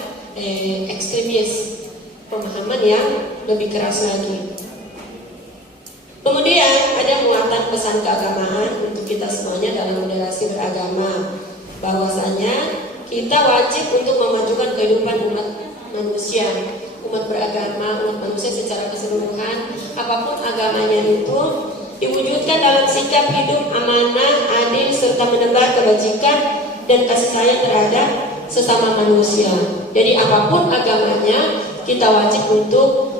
ekstremis, pemahaman yang lebih keras lagi. Kemudian ada muatan pesan keagamaan untuk kita semuanya dalam moderasi beragama, bahwasanya kita wajib untuk memajukan kehidupan umat manusia, umat beragama, umat manusia secara keseluruhan, apapun agamanya itu, diwujudkan dalam sikap hidup amanah, adil, serta menebar kebajikan dan kasih sayang terhadap sesama manusia. Jadi apapun agamanya, kita wajib untuk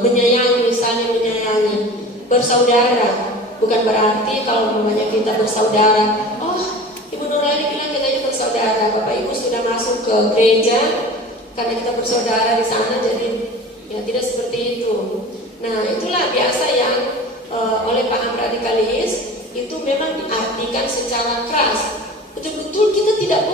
menyayangi, saling menyayangi, bersaudara. Bukan berarti kalau namanya kita bersaudara, oh Ibu Nuraini bilang kita ini bersaudara, Bapak Ibu sudah masuk ke gereja karena kita bersaudara di sana, jadi ya tidak seperti itu. Nah, itulah biasa yang oleh paham radikalis itu memang diartikan secara keras. Betul-betul kita tidak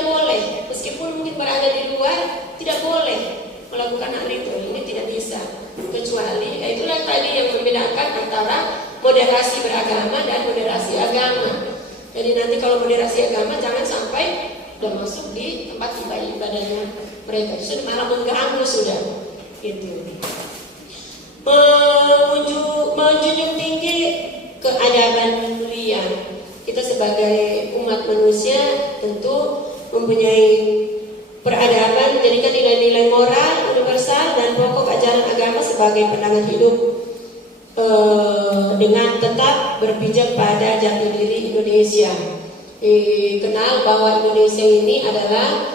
boleh, meskipun mungkin berada di luar, tidak boleh melakukan hal itu. Ini tidak bisa, kecuali itulah tadi yang membedakan antara moderasi beragama dan moderasi agama. Jadi nanti kalau moderasi agama jangan sampai udah masuk di tempat ibadahnya mereka, sudah malah mengganggu sudah gitu. Menjunjung tinggi keadaban mulia. Kita sebagai umat manusia tentu mempunyai peradaban, menjadikan nilai-nilai moral universal dan pokok ajaran agama sebagai pandangan hidup, dengan tetap berpijak pada jati diri Indonesia. Dikenal bahwa Indonesia ini adalah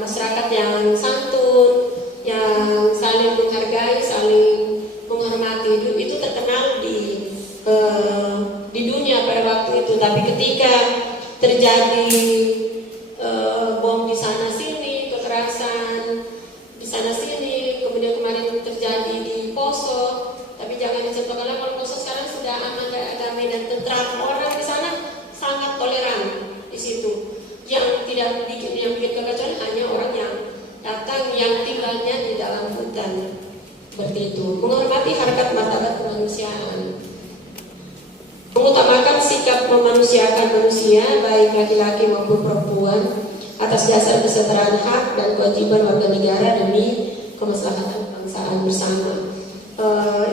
masyarakat yang santun, yang saling menghargai, saling menghormati. Itu terkenal di dunia pada waktu itu. Tapi ketika terjadi bom di sana sini, kekerasan di sana sini, kemudian kemarin terjadi di Poso, tapi jangan dicontohkan kalau Poso sekarang sudah aman, damai dan tentram. Orang di sana sangat toleran di situ. Yang bikin kekacauan hanya orang yang datang, yang tinggalnya di dalam hutan. Seperti itu. Menghormati harkat martabat kemanusiaan. Mengutamakan sikap memanusiakan manusia, baik laki-laki maupun perempuan, atas dasar kesetaraan hak dan kewajiban warga negara demi kemaslahatan kebangsaan bersama.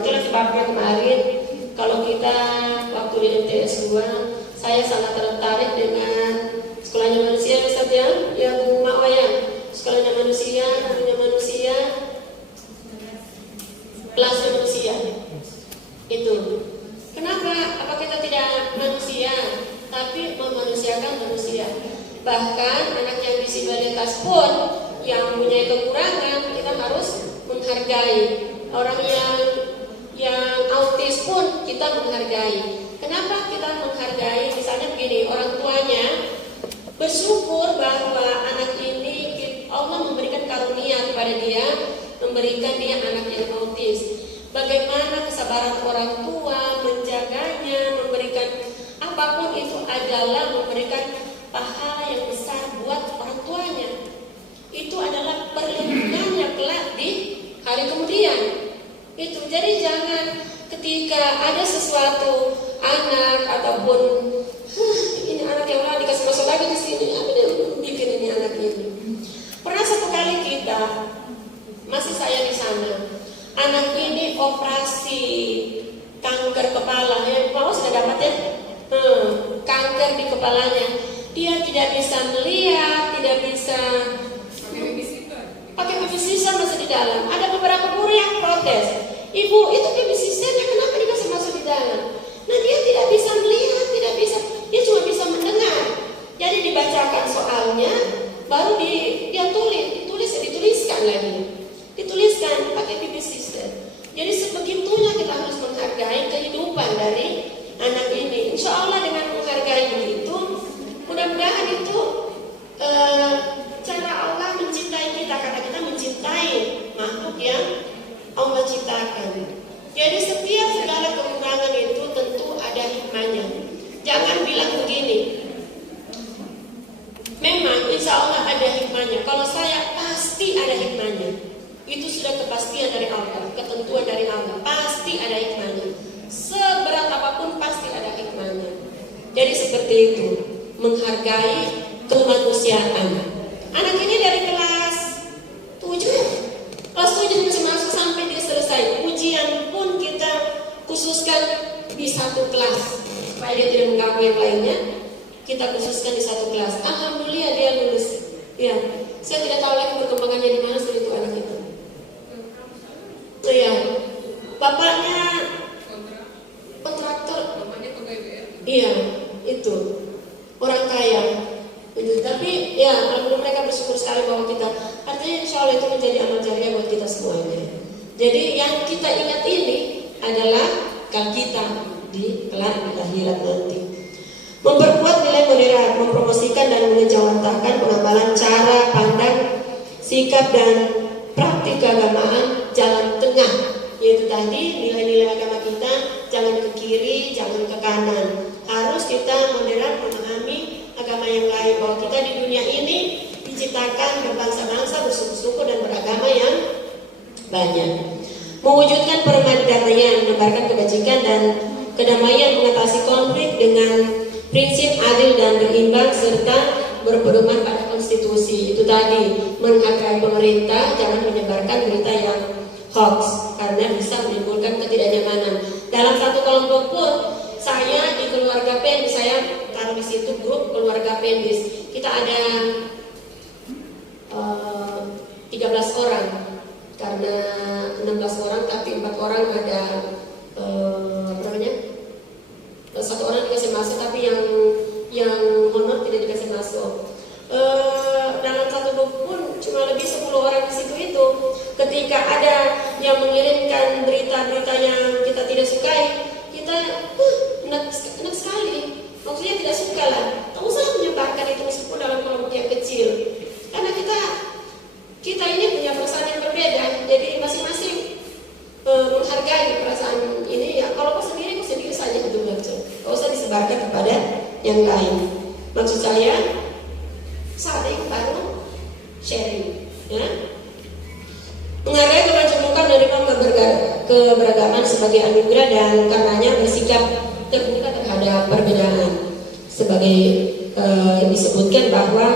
Itulah sebabnya kemarin kalau kita waktu di MTS 2, saya sangat tertarik dengan sekolahnya manusia, misalnya ya Bu Mawaya, sekolahnya manusia, dunia manusia, kelasnya manusia. Itu. Kenapa? Apa kita tidak manusia, tapi memanusiakan manusia? Bahkan anak yang disabilitas pun yang punya kekurangan kita harus menghargai. Orang yang autis pun kita menghargai. Kenapa kita menghargai? Misalnya begini, orang tuanya bersyukur bahwa anak ini Allah memberikan karunia kepada dia, memberikan dia anak yang autis. Bagaimana kesabaran orang tua menjaganya, memberikan apapun itu adalah memberikan pahala yang besar buat orang tuanya. Itu adalah perlindungannya kelak di hari kemudian. Itu jadi jangan ketika ada sesuatu anak ataupun ini anak yang lain dikasih masuk lagi di sini, apa dia bikin ini anak ini. Pernah satu kali kita masih saya di sana. Anak ini operasi kanker kepala, ya, mau sudah dapat ya, kanker di kepalanya. dia tidak bisa melihat, tidak bisa pakai babysitter masuk di dalam. Ada beberapa guru yang protes, ibu itu babysitternya kenapa dikasih masuk di dalam? Nah dia tidak bisa melihat, tidak bisa, dia cuma bisa mendengar. Jadi dibacakan soalnya, baru dia dituliskan lagi, dituliskan pakai babysitter. Jadi sebegitunya kita harus menghargai kehidupan dari anak ini. Insya Allah dengan menghargai begitu, mudah-mudahan itu cara Allah mencintai kita, karena kita mencintai makhluk yang Allah ciptakan. Jadi setiap segala kekurangan itu tentu ada hikmahnya. Jangan bilang begini, memang insya Allah ada hikmahnya. Kalau saya pasti ada hikmahnya. Itu sudah kepastian dari Allah, ketentuan dari Allah. Pasti ada hikmahnya. Seberat apapun pasti ada hikmahnya. Jadi seperti itu, menghargai kemanusiaan. Anak ini dari kelas 7 masih masuk sampai dia selesai. Ujian pun kita khususkan di satu kelas supaya dia tidak mengganggu yang lainnya. Kita khususkan di satu kelas. Alhamdulillah dia lulus. Ya, saya tidak tahu lagi perkembangannya di mana setelah itu anak itu. Ya, bapaknya kontraktor. Iya, itu orang kaya. Tapi ya, alhamdulillah mereka bersyukur sekali bahwa kita, artinya insya Allah itu menjadi amal jariah buat kita semuanya. Jadi yang kita ingat ini adalah kalau kita di kelak akhirat nanti. Memperkuat nilai moderat, mempromosikan dan menjawantahkan pengambalan cara pandang, sikap dan praktik keagamaan jalan tengah, yaitu tadi nilai-nilai agama kita jangan ke kiri, jangan ke kanan. Harus kita moderat memahami agama yang lain, bahwa kita di dunia ini diciptakan berbangsa-bangsa, bersuku-suku dan beragama yang banyak. Mewujudkan perdamaian, menebarkan kebajikan dan kedamaian, mengatasi konflik dengan prinsip adil dan berimbang serta berpedoman pada konstitusi. Itu tadi, menghargai pemerintah, jangan menyebarkan berita yang hoax karena bisa menimbulkan ketidaknyamanan. Dalam satu kelompok pun, saya di keluarga Pendis, saya taruh di situ grup keluarga Pendis. Kita ada 13 orang, karena 16 orang tapi 4 orang ada satu orang dikasih masuk, tapi yang honor tidak dikasih masuk. Dalam satu grup pun cuma lebih 10 orang di situ itu. Ketika ada yang mengirimkan berita-berita yang kita tidak sukai, kita enak sekali. Maksudnya tidak suka lah. Tak usah menyebarkan itu meskipun dalam kelompok yang kecil. Karena kita ini punya perasaan yang berbeda. Jadi masing-masing menghargai perasaan ini. Ya kalau kau sendiri saja itu baca. Kau usah disebarkan kepada yang lain. Maksud saya saling baru sharing, ya. Menghargai kemajemukan dari keberagaman sebagai anugerah dan karenanya bersikap terbuka terhadap perbedaan. Sebagai disebutkan bahwa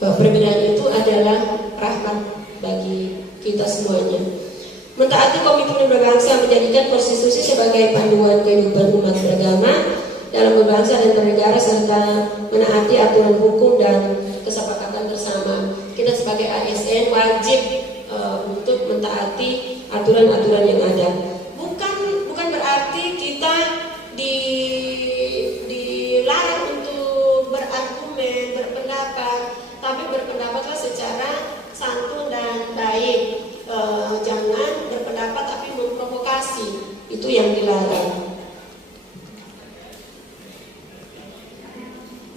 perbedaan itu adalah rahmat bagi kita semuanya. Mentaati komitmen berbangsa, menjadikan konstitusi sebagai panduan kehidupan umat beragama dalam berbangsa dan bernegara, serta menaati aturan hukum dan kesepakatan bersama. Kita sebagai ASN wajib untuk mentaati aturan-aturan yang ada. Bukan berarti kita dilarang untuk berargumen, berpendapat, tapi berpendapatlah secara santun dan baik. Jangan berpendapat tapi memprovokasi, itu yang dilarang.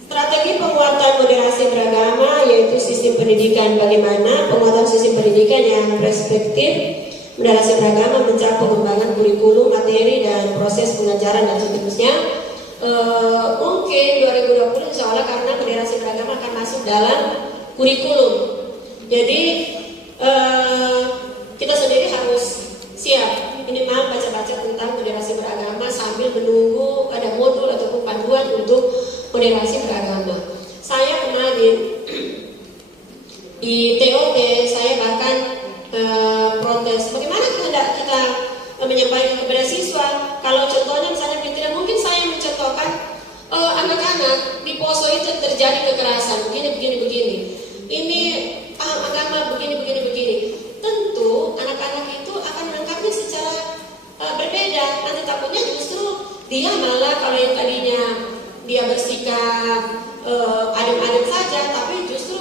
Strategi penguatan moderasi beragama yaitu sistem pendidikan. Bagaimana penguatan sistem pendidikan yang perspektif moderasi beragama mencakup pengembangan kurikulum, materi dan proses pengajaran dan seterusnya. Mungkin 2020 insya Allah karena moderasi beragama akan masuk dalam kurikulum. Jadi kita sendiri harus siap minimal baca-baca tentang moderasi beragama sambil menunggu ada modul ataupun panduan untuk moderasi beragama. Saya kemarin di TOT saya bahkan protes bagaimana kita menyampaikan kepada siswa kalau contohnya misalnya tidak mungkin saya mencontohkan anak-anak di di poso itu terjadi kekerasan begini. Ini paham agama begini. Tentu anak-anak itu akan menangkapnya secara berbeda. Nanti takutnya justru dia malah kalau yang tadinya dia bersikap adem-adem saja, tapi justru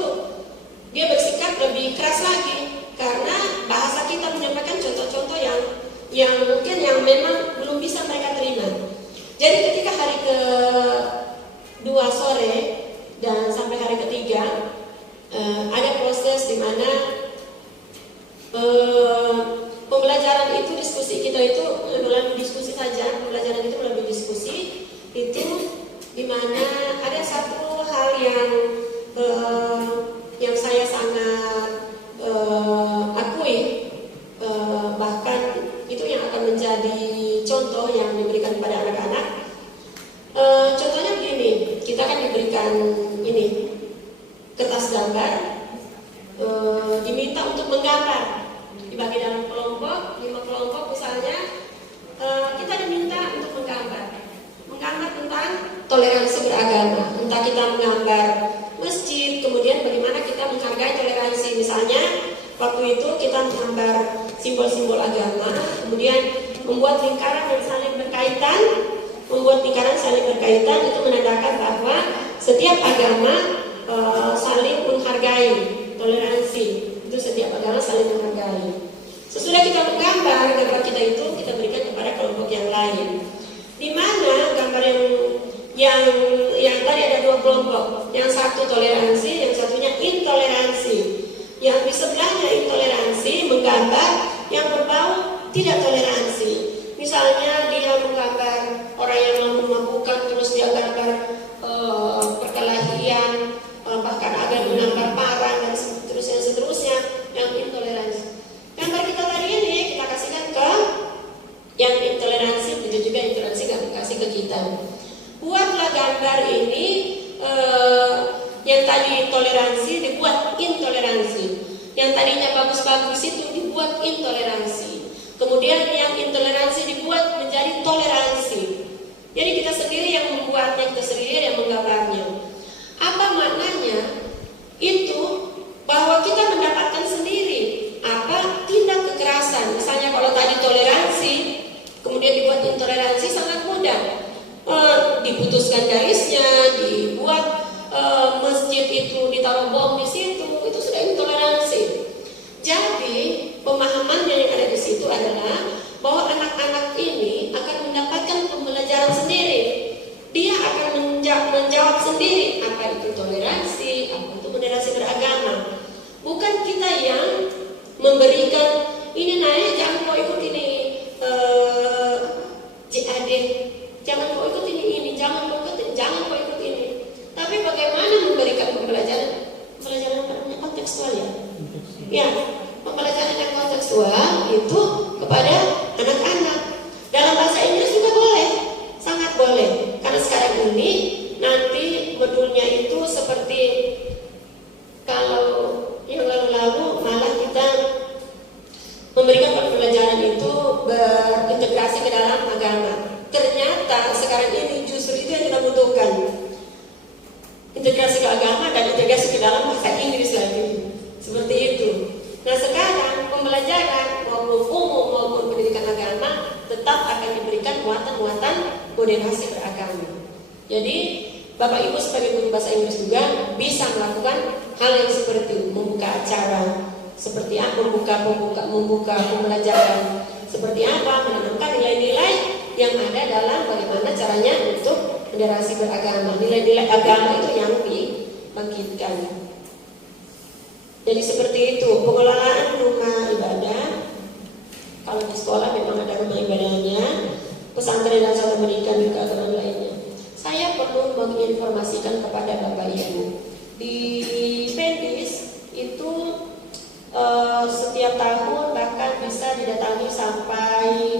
dia bersikap lebih keras lagi karena bahasa kita menyampaikan contoh-contoh yang mungkin yang memang belum bisa mereka terima. Jadi ketika hari ke-2 sore dan sampai hari ke-3 ada proses di mana pembelajaran itu, diskusi kita itu melalui diskusi saja. Pembelajaran itu melalui diskusi itu di mana ada satu hal yang saya sangat akui, bahkan itu yang akan menjadi contoh yang diberikan kepada anak-anak. Contohnya begini, kita akan diberikan ini kertas gambar, diminta untuk menggambar, dibagi dalam kelompok, 5 kelompok misalnya, kita diminta untuk menggambar tentang toleransi beragama, entah kita menggambar masjid, kemudian bagaimana kita menghargai toleransi. Misalnya waktu itu kita menggambar simbol-simbol agama, kemudian membuat lingkaran yang saling berkaitan. Itu menandakan bahwa setiap agama saling menghargai, toleransi. Itu setiap agama saling menghargai. Sesudah kita menggambar, gambar kita itu kita berikan kepada kelompok yang lain. Di mana gambar yang tadi ada 2 kelompok, yang satu toleransi, yang satunya intoleransi. Yang di sebelahnya intoleransi menggambar yang berbau tidak toleransi. Misalnya dia menggambar orang yang memabukkan, terus dia gambar perkelahian, bahkan ada menggambar parang dan seterusnya yang intoleransi. Gambar kita tadi ini kita kasihkan ke yang intoleransi, begitu juga intoleransi kasih ke kita. Buatlah gambar ini yang tadi toleransi dibuat intoleransi, yang tadinya bagus-bagus itu dibuat intoleransi, kemudian yang intoleransi dibuat menjadi toleransi. Jadi kita sendiri yang membuatnya, kita sendiri yang menggambarnya. Apa maknanya? Itu bahwa kita mendapatkan sendiri apa tindak kekerasan. Misalnya kalau tadi toleransi, kemudian dibuat intoleransi, sangat mudah. Diputuskan garisnya, dibuat masjid itu ditaruh bom di situ, itu sudah intoleransi. Jadi pemahamannya yang ada di situ adalah bahwa anak-anak ini akan mendapatkan pembelajaran sendiri. Dia akan menjawab sendiri apa itu toleransi, apa itu moderasi beragama. Bukan kita yang memberikan ini naik, jangan kau ikut ini JAD, jangan kau ikut ini, jangan kau ikut ini. Tapi bagaimana memberikan pembelajaran pada kontekstual ya? Ya, pembelajaran yang kontekstual itu kepada anak-anak. Dalam bahasa Inggris juga boleh, sangat boleh. Karena sekarang ini nanti modulnya itu seperti kalau yang lalu-lalu malah kita memberikan pembelajaran itu berintegrasi ke dalam agama. Ternyata sekarang ini justru itu yang kita butuhkan. Integrasi ke agama dan integrasi ke dalam bahasa Inggris lagi. Seperti itu. Nah sekarang pembelajaran maupun umum maupun pendidikan agama tetap akan diberikan muatan-muatan moderasi beragama. Jadi Bapak Ibu sebagai guru bahasa Inggris juga bisa melakukan hal yang seperti itu, membuka acara seperti apa, membuka pembelajaran seperti apa, menanamkan nilai-nilai yang ada dalam bagaimana caranya untuk moderasi beragama. Nilai-nilai agama itu yang dibangkitkan. Jadi seperti itu pengelolaan rumah ibadah. Kalau di sekolah memang ada rumah ibadahnya, pesantren dan satu pendidikan juga aturan lainnya. Saya perlu menginformasikan kepada Bapak Ibu di Pendis itu setiap tahun bahkan bisa didatangi sampai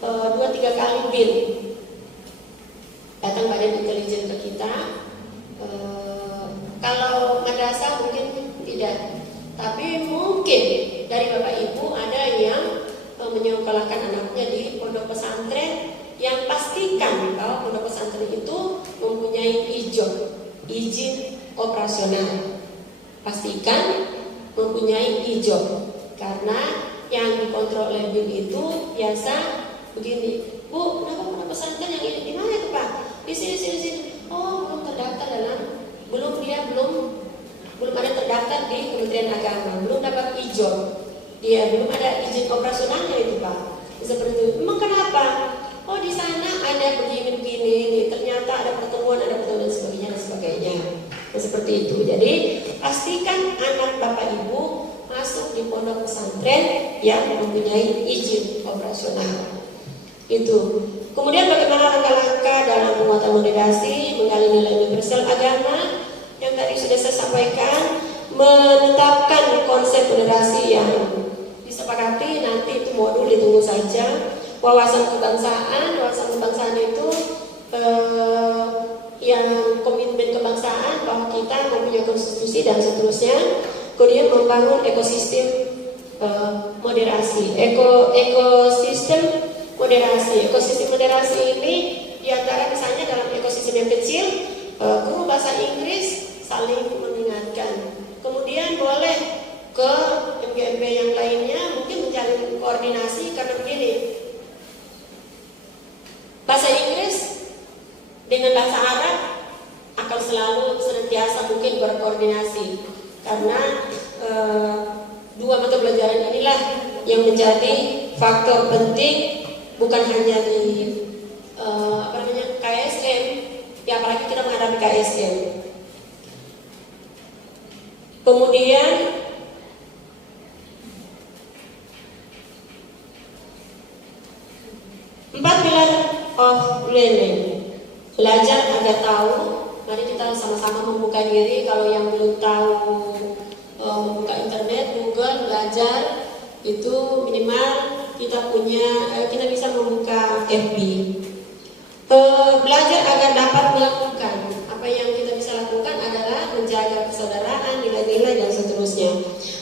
2-3 kali bin. Datang badan intelijen ke kita. Kalau madrasah mungkin tidak, tapi mungkin dari Bapak Ibu ada yang menyekolahkan anaknya di pondok pesantren yang pastikan bahwa pondok pesantren itu mempunyai hijab. izin operasional. Pastikan mempunyai IJOP, karena yang dikontrol oleh BIM itu biasa begini, Bu, kenapa pesantren yang ini di mana tuh Pak? Di sini. Oh, belum terdaftar belum ada terdaftar di Kementerian Agama, belum dapat IJOP, dia belum ada izin operasionalnya itu Pak. Seperti itu. Emang kenapa? Oh, di sana ada begini, ternyata ada pertemuan dan sebagainya. Nah, seperti itu. Jadi pastikan anak Bapak Ibu masuk di pondok pesantren yang mempunyai izin operasional. Itu. Kemudian bagaimana langkah-langkah dalam penguatan moderasi, menggali nilai universal agama yang tadi sudah saya sampaikan, menetapkan konsep moderasi yang disepakati, nanti itu modul ditunggu saja. Wawasan kebangsaan itu yang komitmen kebangsaan bahwa kita mempunyai konstitusi dan seterusnya. Kemudian membangun ekosistem moderasi, ekosistem moderasi ini diantara misalnya dalam ekosistem yang kecil, guru bahasa Inggris saling mengingatkan. Kemudian boleh ke MGMP yang lainnya mungkin menjalin koordinasi, karena begini, bahasa Inggris dengan bahasa Arab akan selalu senantiasa mungkin berkoordinasi, karena dua mata pelajaran inilah yang menjadi faktor penting, bukan hanya di KSM, ya apalagi kita menghadapi KSM. Kemudian empat pilar of learning, belajar agar tahu. Mari kita sama-sama membuka diri. Kalau yang belum tahu membuka internet, Google, belajar, itu minimal kita bisa membuka FB. Belajar agar dapat melakukan apa yang kita bisa lakukan adalah menjaga persaudaraan, nilai-nilai dan seterusnya.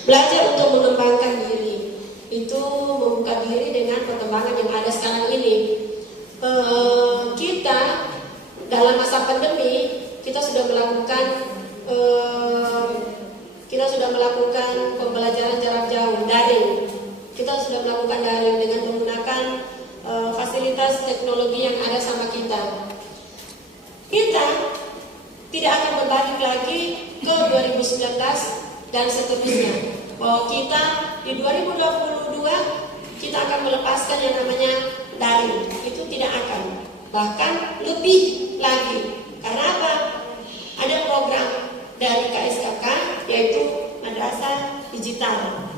Belajar untuk mengembangkan diri, itu membuka diri dengan perkembangan yang ada sekarang ini. Kita dalam masa pandemi kita sudah melakukan pembelajaran jarak jauh, daring. Kita sudah melakukan daring dengan menggunakan fasilitas teknologi yang ada sama kita. Kita tidak akan berbalik lagi ke 2019 dan seterusnya, bahwa kita di 2022 kita akan melepaskan yang namanya daring. Itu tidak akan, bahkan lebih lagi. Karena apa? Ada program dari KSKK, yaitu madrasah digital.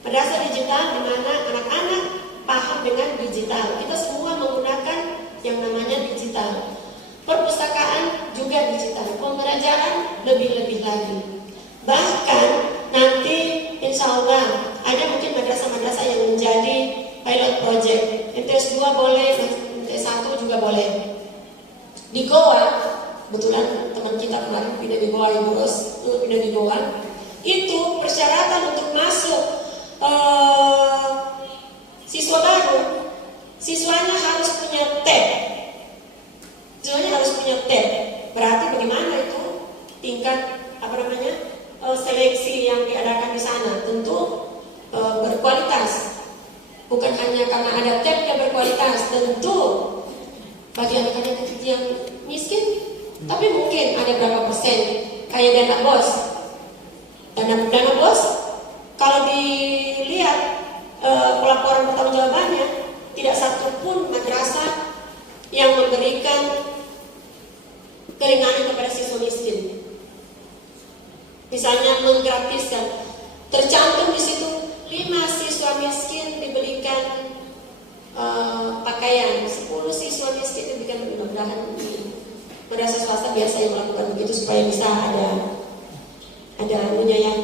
Madrasah digital di mana anak-anak paham dengan digital. Kita semua menggunakan yang namanya digital. Perpustakaan juga digital. Pembelajaran lebih-lebih lagi. Bahkan nanti insya Allah ada mungkin madrasah-madrasah yang menjadi pilot project. MTS 2 boleh, MTS 1 juga boleh. Di Goa, kebetulan teman kita kemarin pindah di Goa, Ibu Ros, pindah di Goa. Itu persyaratan untuk masuk siswa baru, siswanya harus punya tab. Berarti bagaimana itu tingkat seleksi yang diadakan di sana? Tentu berkualitas. Bukan hanya karena ada tab yang berkualitas, tentu bagi anak-anak yang miskin, tapi mungkin ada berapa persen kayak dana bos. Dana bos kalau dilihat pelaporan pertanggungjawabannya, tidak satupun madrasah yang memberikan keringanan kepada siswa miskin. Misalnya menggratiskan, tercantum di situ 5 siswa miskin diberikan pakaian, 10 siswa miskin diberikan, mudah-mudahan madrasah swasta biasa yang melakukan begitu supaya bisa ada anunya yang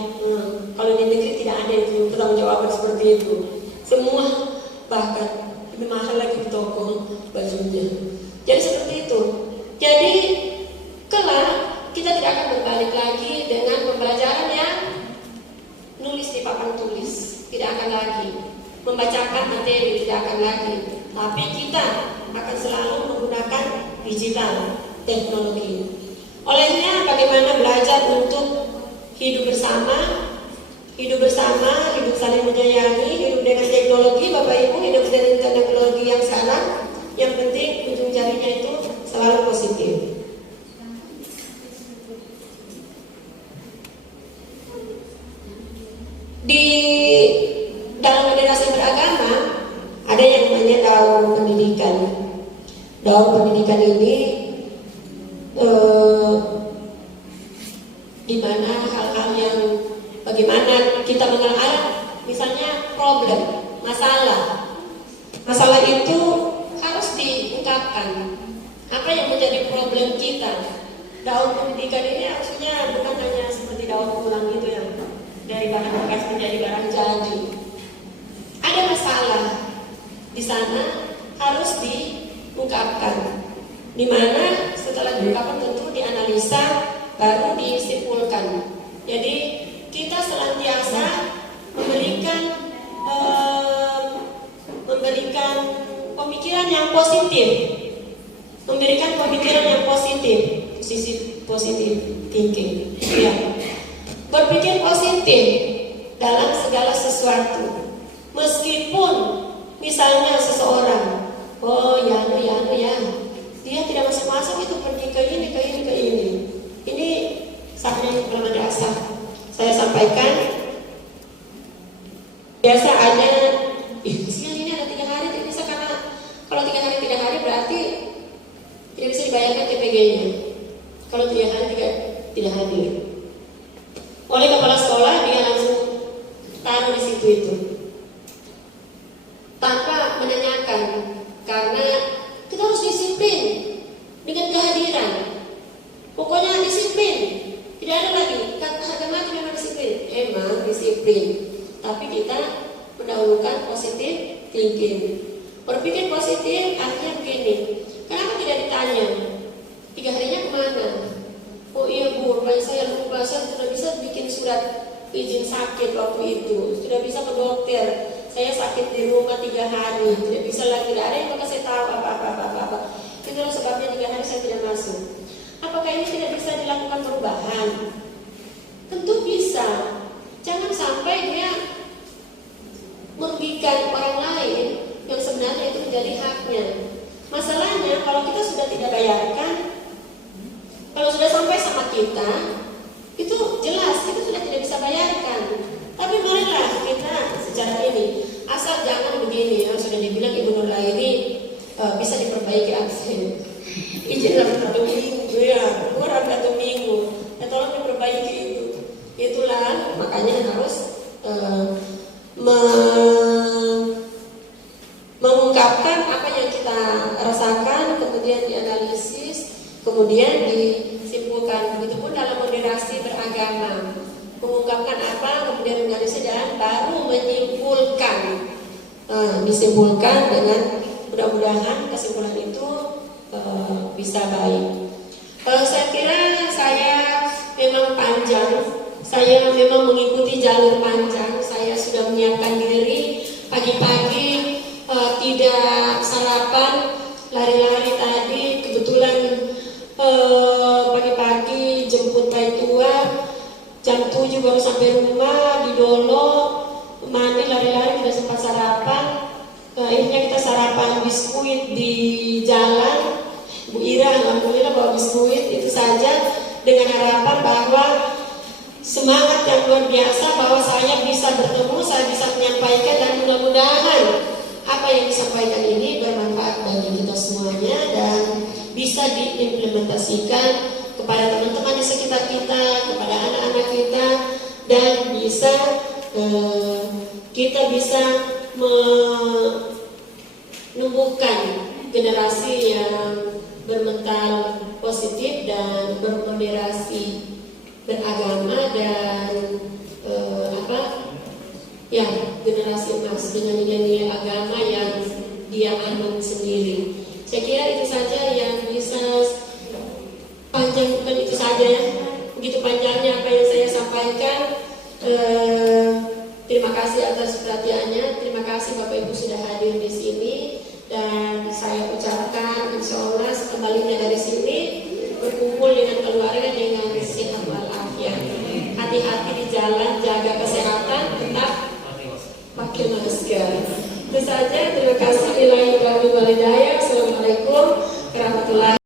kalau di negeri tidak ada itu pertanggungjawaban seperti itu. Semua bahkan lebih mahal lagi di toko bajunya. Jadi seperti itu. Jadi kelak kita tidak akan berbalik lagi dengan pembelajaran yang nulis di papan tulis, tidak akan lagi membacakan materi, tidak akan lagi. Tapi kita akan selalu menggunakan digital teknologi. Olehnya bagaimana belajar untuk hidup bersama, hidup saling menyayangi, hidup dengan teknologi, Bapak Ibu, hidup dengan teknologi yang salah. Yang penting ujung jarinya itu selalu positif. Di dalam moderasi beragama ada yang namanya daun pendidikan. Daun pendidikan ini di mana hal-hal yang bagaimana kita mengenal, misalnya problem, masalah itu harus diungkapkan. Apa yang menjadi problem kita? Daun pendidikan ini harusnya bukan hanya seperti daun pulang gitu ya, dari barang bekas menjadi barang jadi. Ada masalah di sana harus diungkapkan. Di mana setelah diungkapkan tentu dianalisa baru disimpulkan. Jadi kita senantiasa memberikan pemikiran yang positif, sisi positif thinking. Ya. Berpikir positif dalam segala sesuatu. Meskipun misalnya seseorang, dia tidak masuk itu pergi ke ini. Ini saatnya ulama dasar. Saya sampaikan biasa ada ini ada 3 hari tidak bisa, karena kalau 3 hari berarti tidak bisa dibayarkan TPG-nya. Kalau 3 hari tidak hadir. Oleh kepala sekolah dia langsung taruh di situ itu tanpa menanyakan, karena kita harus disiplin dengan kehadiran. Pokoknya disiplin, tidak ada lagi harga mati, memang disiplin. Tapi kita mendahulukan positif thinking. Berpikir positif artinya begini, kenapa tidak ditanya 3 harinya kemana? Oh iya Bu, saya lupa, saya sudah bisa bikin surat izin sakit waktu itu, sudah bisa ke dokter, saya sakit di rumah 3 hari, tidak bisa lagi, tidak ada yang bakal saya tahu apa. Itulah sebabnya 3 hari saya tidak masuk. Apakah ini tidak bisa dilakukan perubahan? Tentu bisa. Jangan sampai dia merugikan orang lain yang sebenarnya itu menjadi haknya. Masalahnya kalau kita sudah tidak bayarkan, kalau sudah sampai sama kita, itu jelas kita sudah tidak bisa bayarkan. Tapi marilah kita secara ini, asal jangan begini, yang sudah dibilang Ibu Nurla ini bisa diperbaiki aksen. Izin dalam 1 minggu ya, kurang 1 minggu, ya tolong diperbaiki itu. Itulah makanya harus mengungkapkan apa yang kita rasakan, kemudian dianalisis, kemudian disimpulkan. Begitupun dalam moderasi beragama, mengungkapkan apa, kemudian menganalisis dan baru menyimpulkan. Disimpulkan dengan mudah-mudahan kesimpulan itu bisa baik. Saya kira saya memang panjang, saya memang mengikuti jalur panjang. Saya sudah menyiapkan diri pagi-pagi, tidak sarapan, lari-lari tadi. Kebetulan pagi-pagi jemput bayi tua, jam 7 baru sampai rumah di Dolo, mandi lari-lari tidak sempat sarapan. Akhirnya kita sarapan biskuit di jalan. Bu Ira alhamdulillah bawa biskuit, itu saja, dengan harapan bahwa semangat yang luar biasa bahwa saya bisa bertemu, saya bisa menyampaikan, dan mudah-mudahan apa yang disampaikan ini bermanfaat bagi kita semuanya dan bisa diimplementasikan kepada teman-teman di sekitar kita, kepada anak-anak kita, dan bisa kita bisa menumbuhkan generasi yang bermental positif dan bermoderasi beragama dan generasi emas dengan nilai-nilai agama yang dia anut sendiri. Saya kira itu saja yang bisa panjang, bukan itu saja ya, begitu panjangnya apa yang saya sampaikan. Terima kasih atas perhatiannya, terima kasih Bapak Ibu sudah hadir di sini, dan saya ucapkan insya Allah sekembalinya dari sini berkumpul dengan keluarga adalah jaga kesehatan, tetap pakai masker. Itu saja. Terima kasih. Assalamualaikum warahmatullahi wabarakatuh.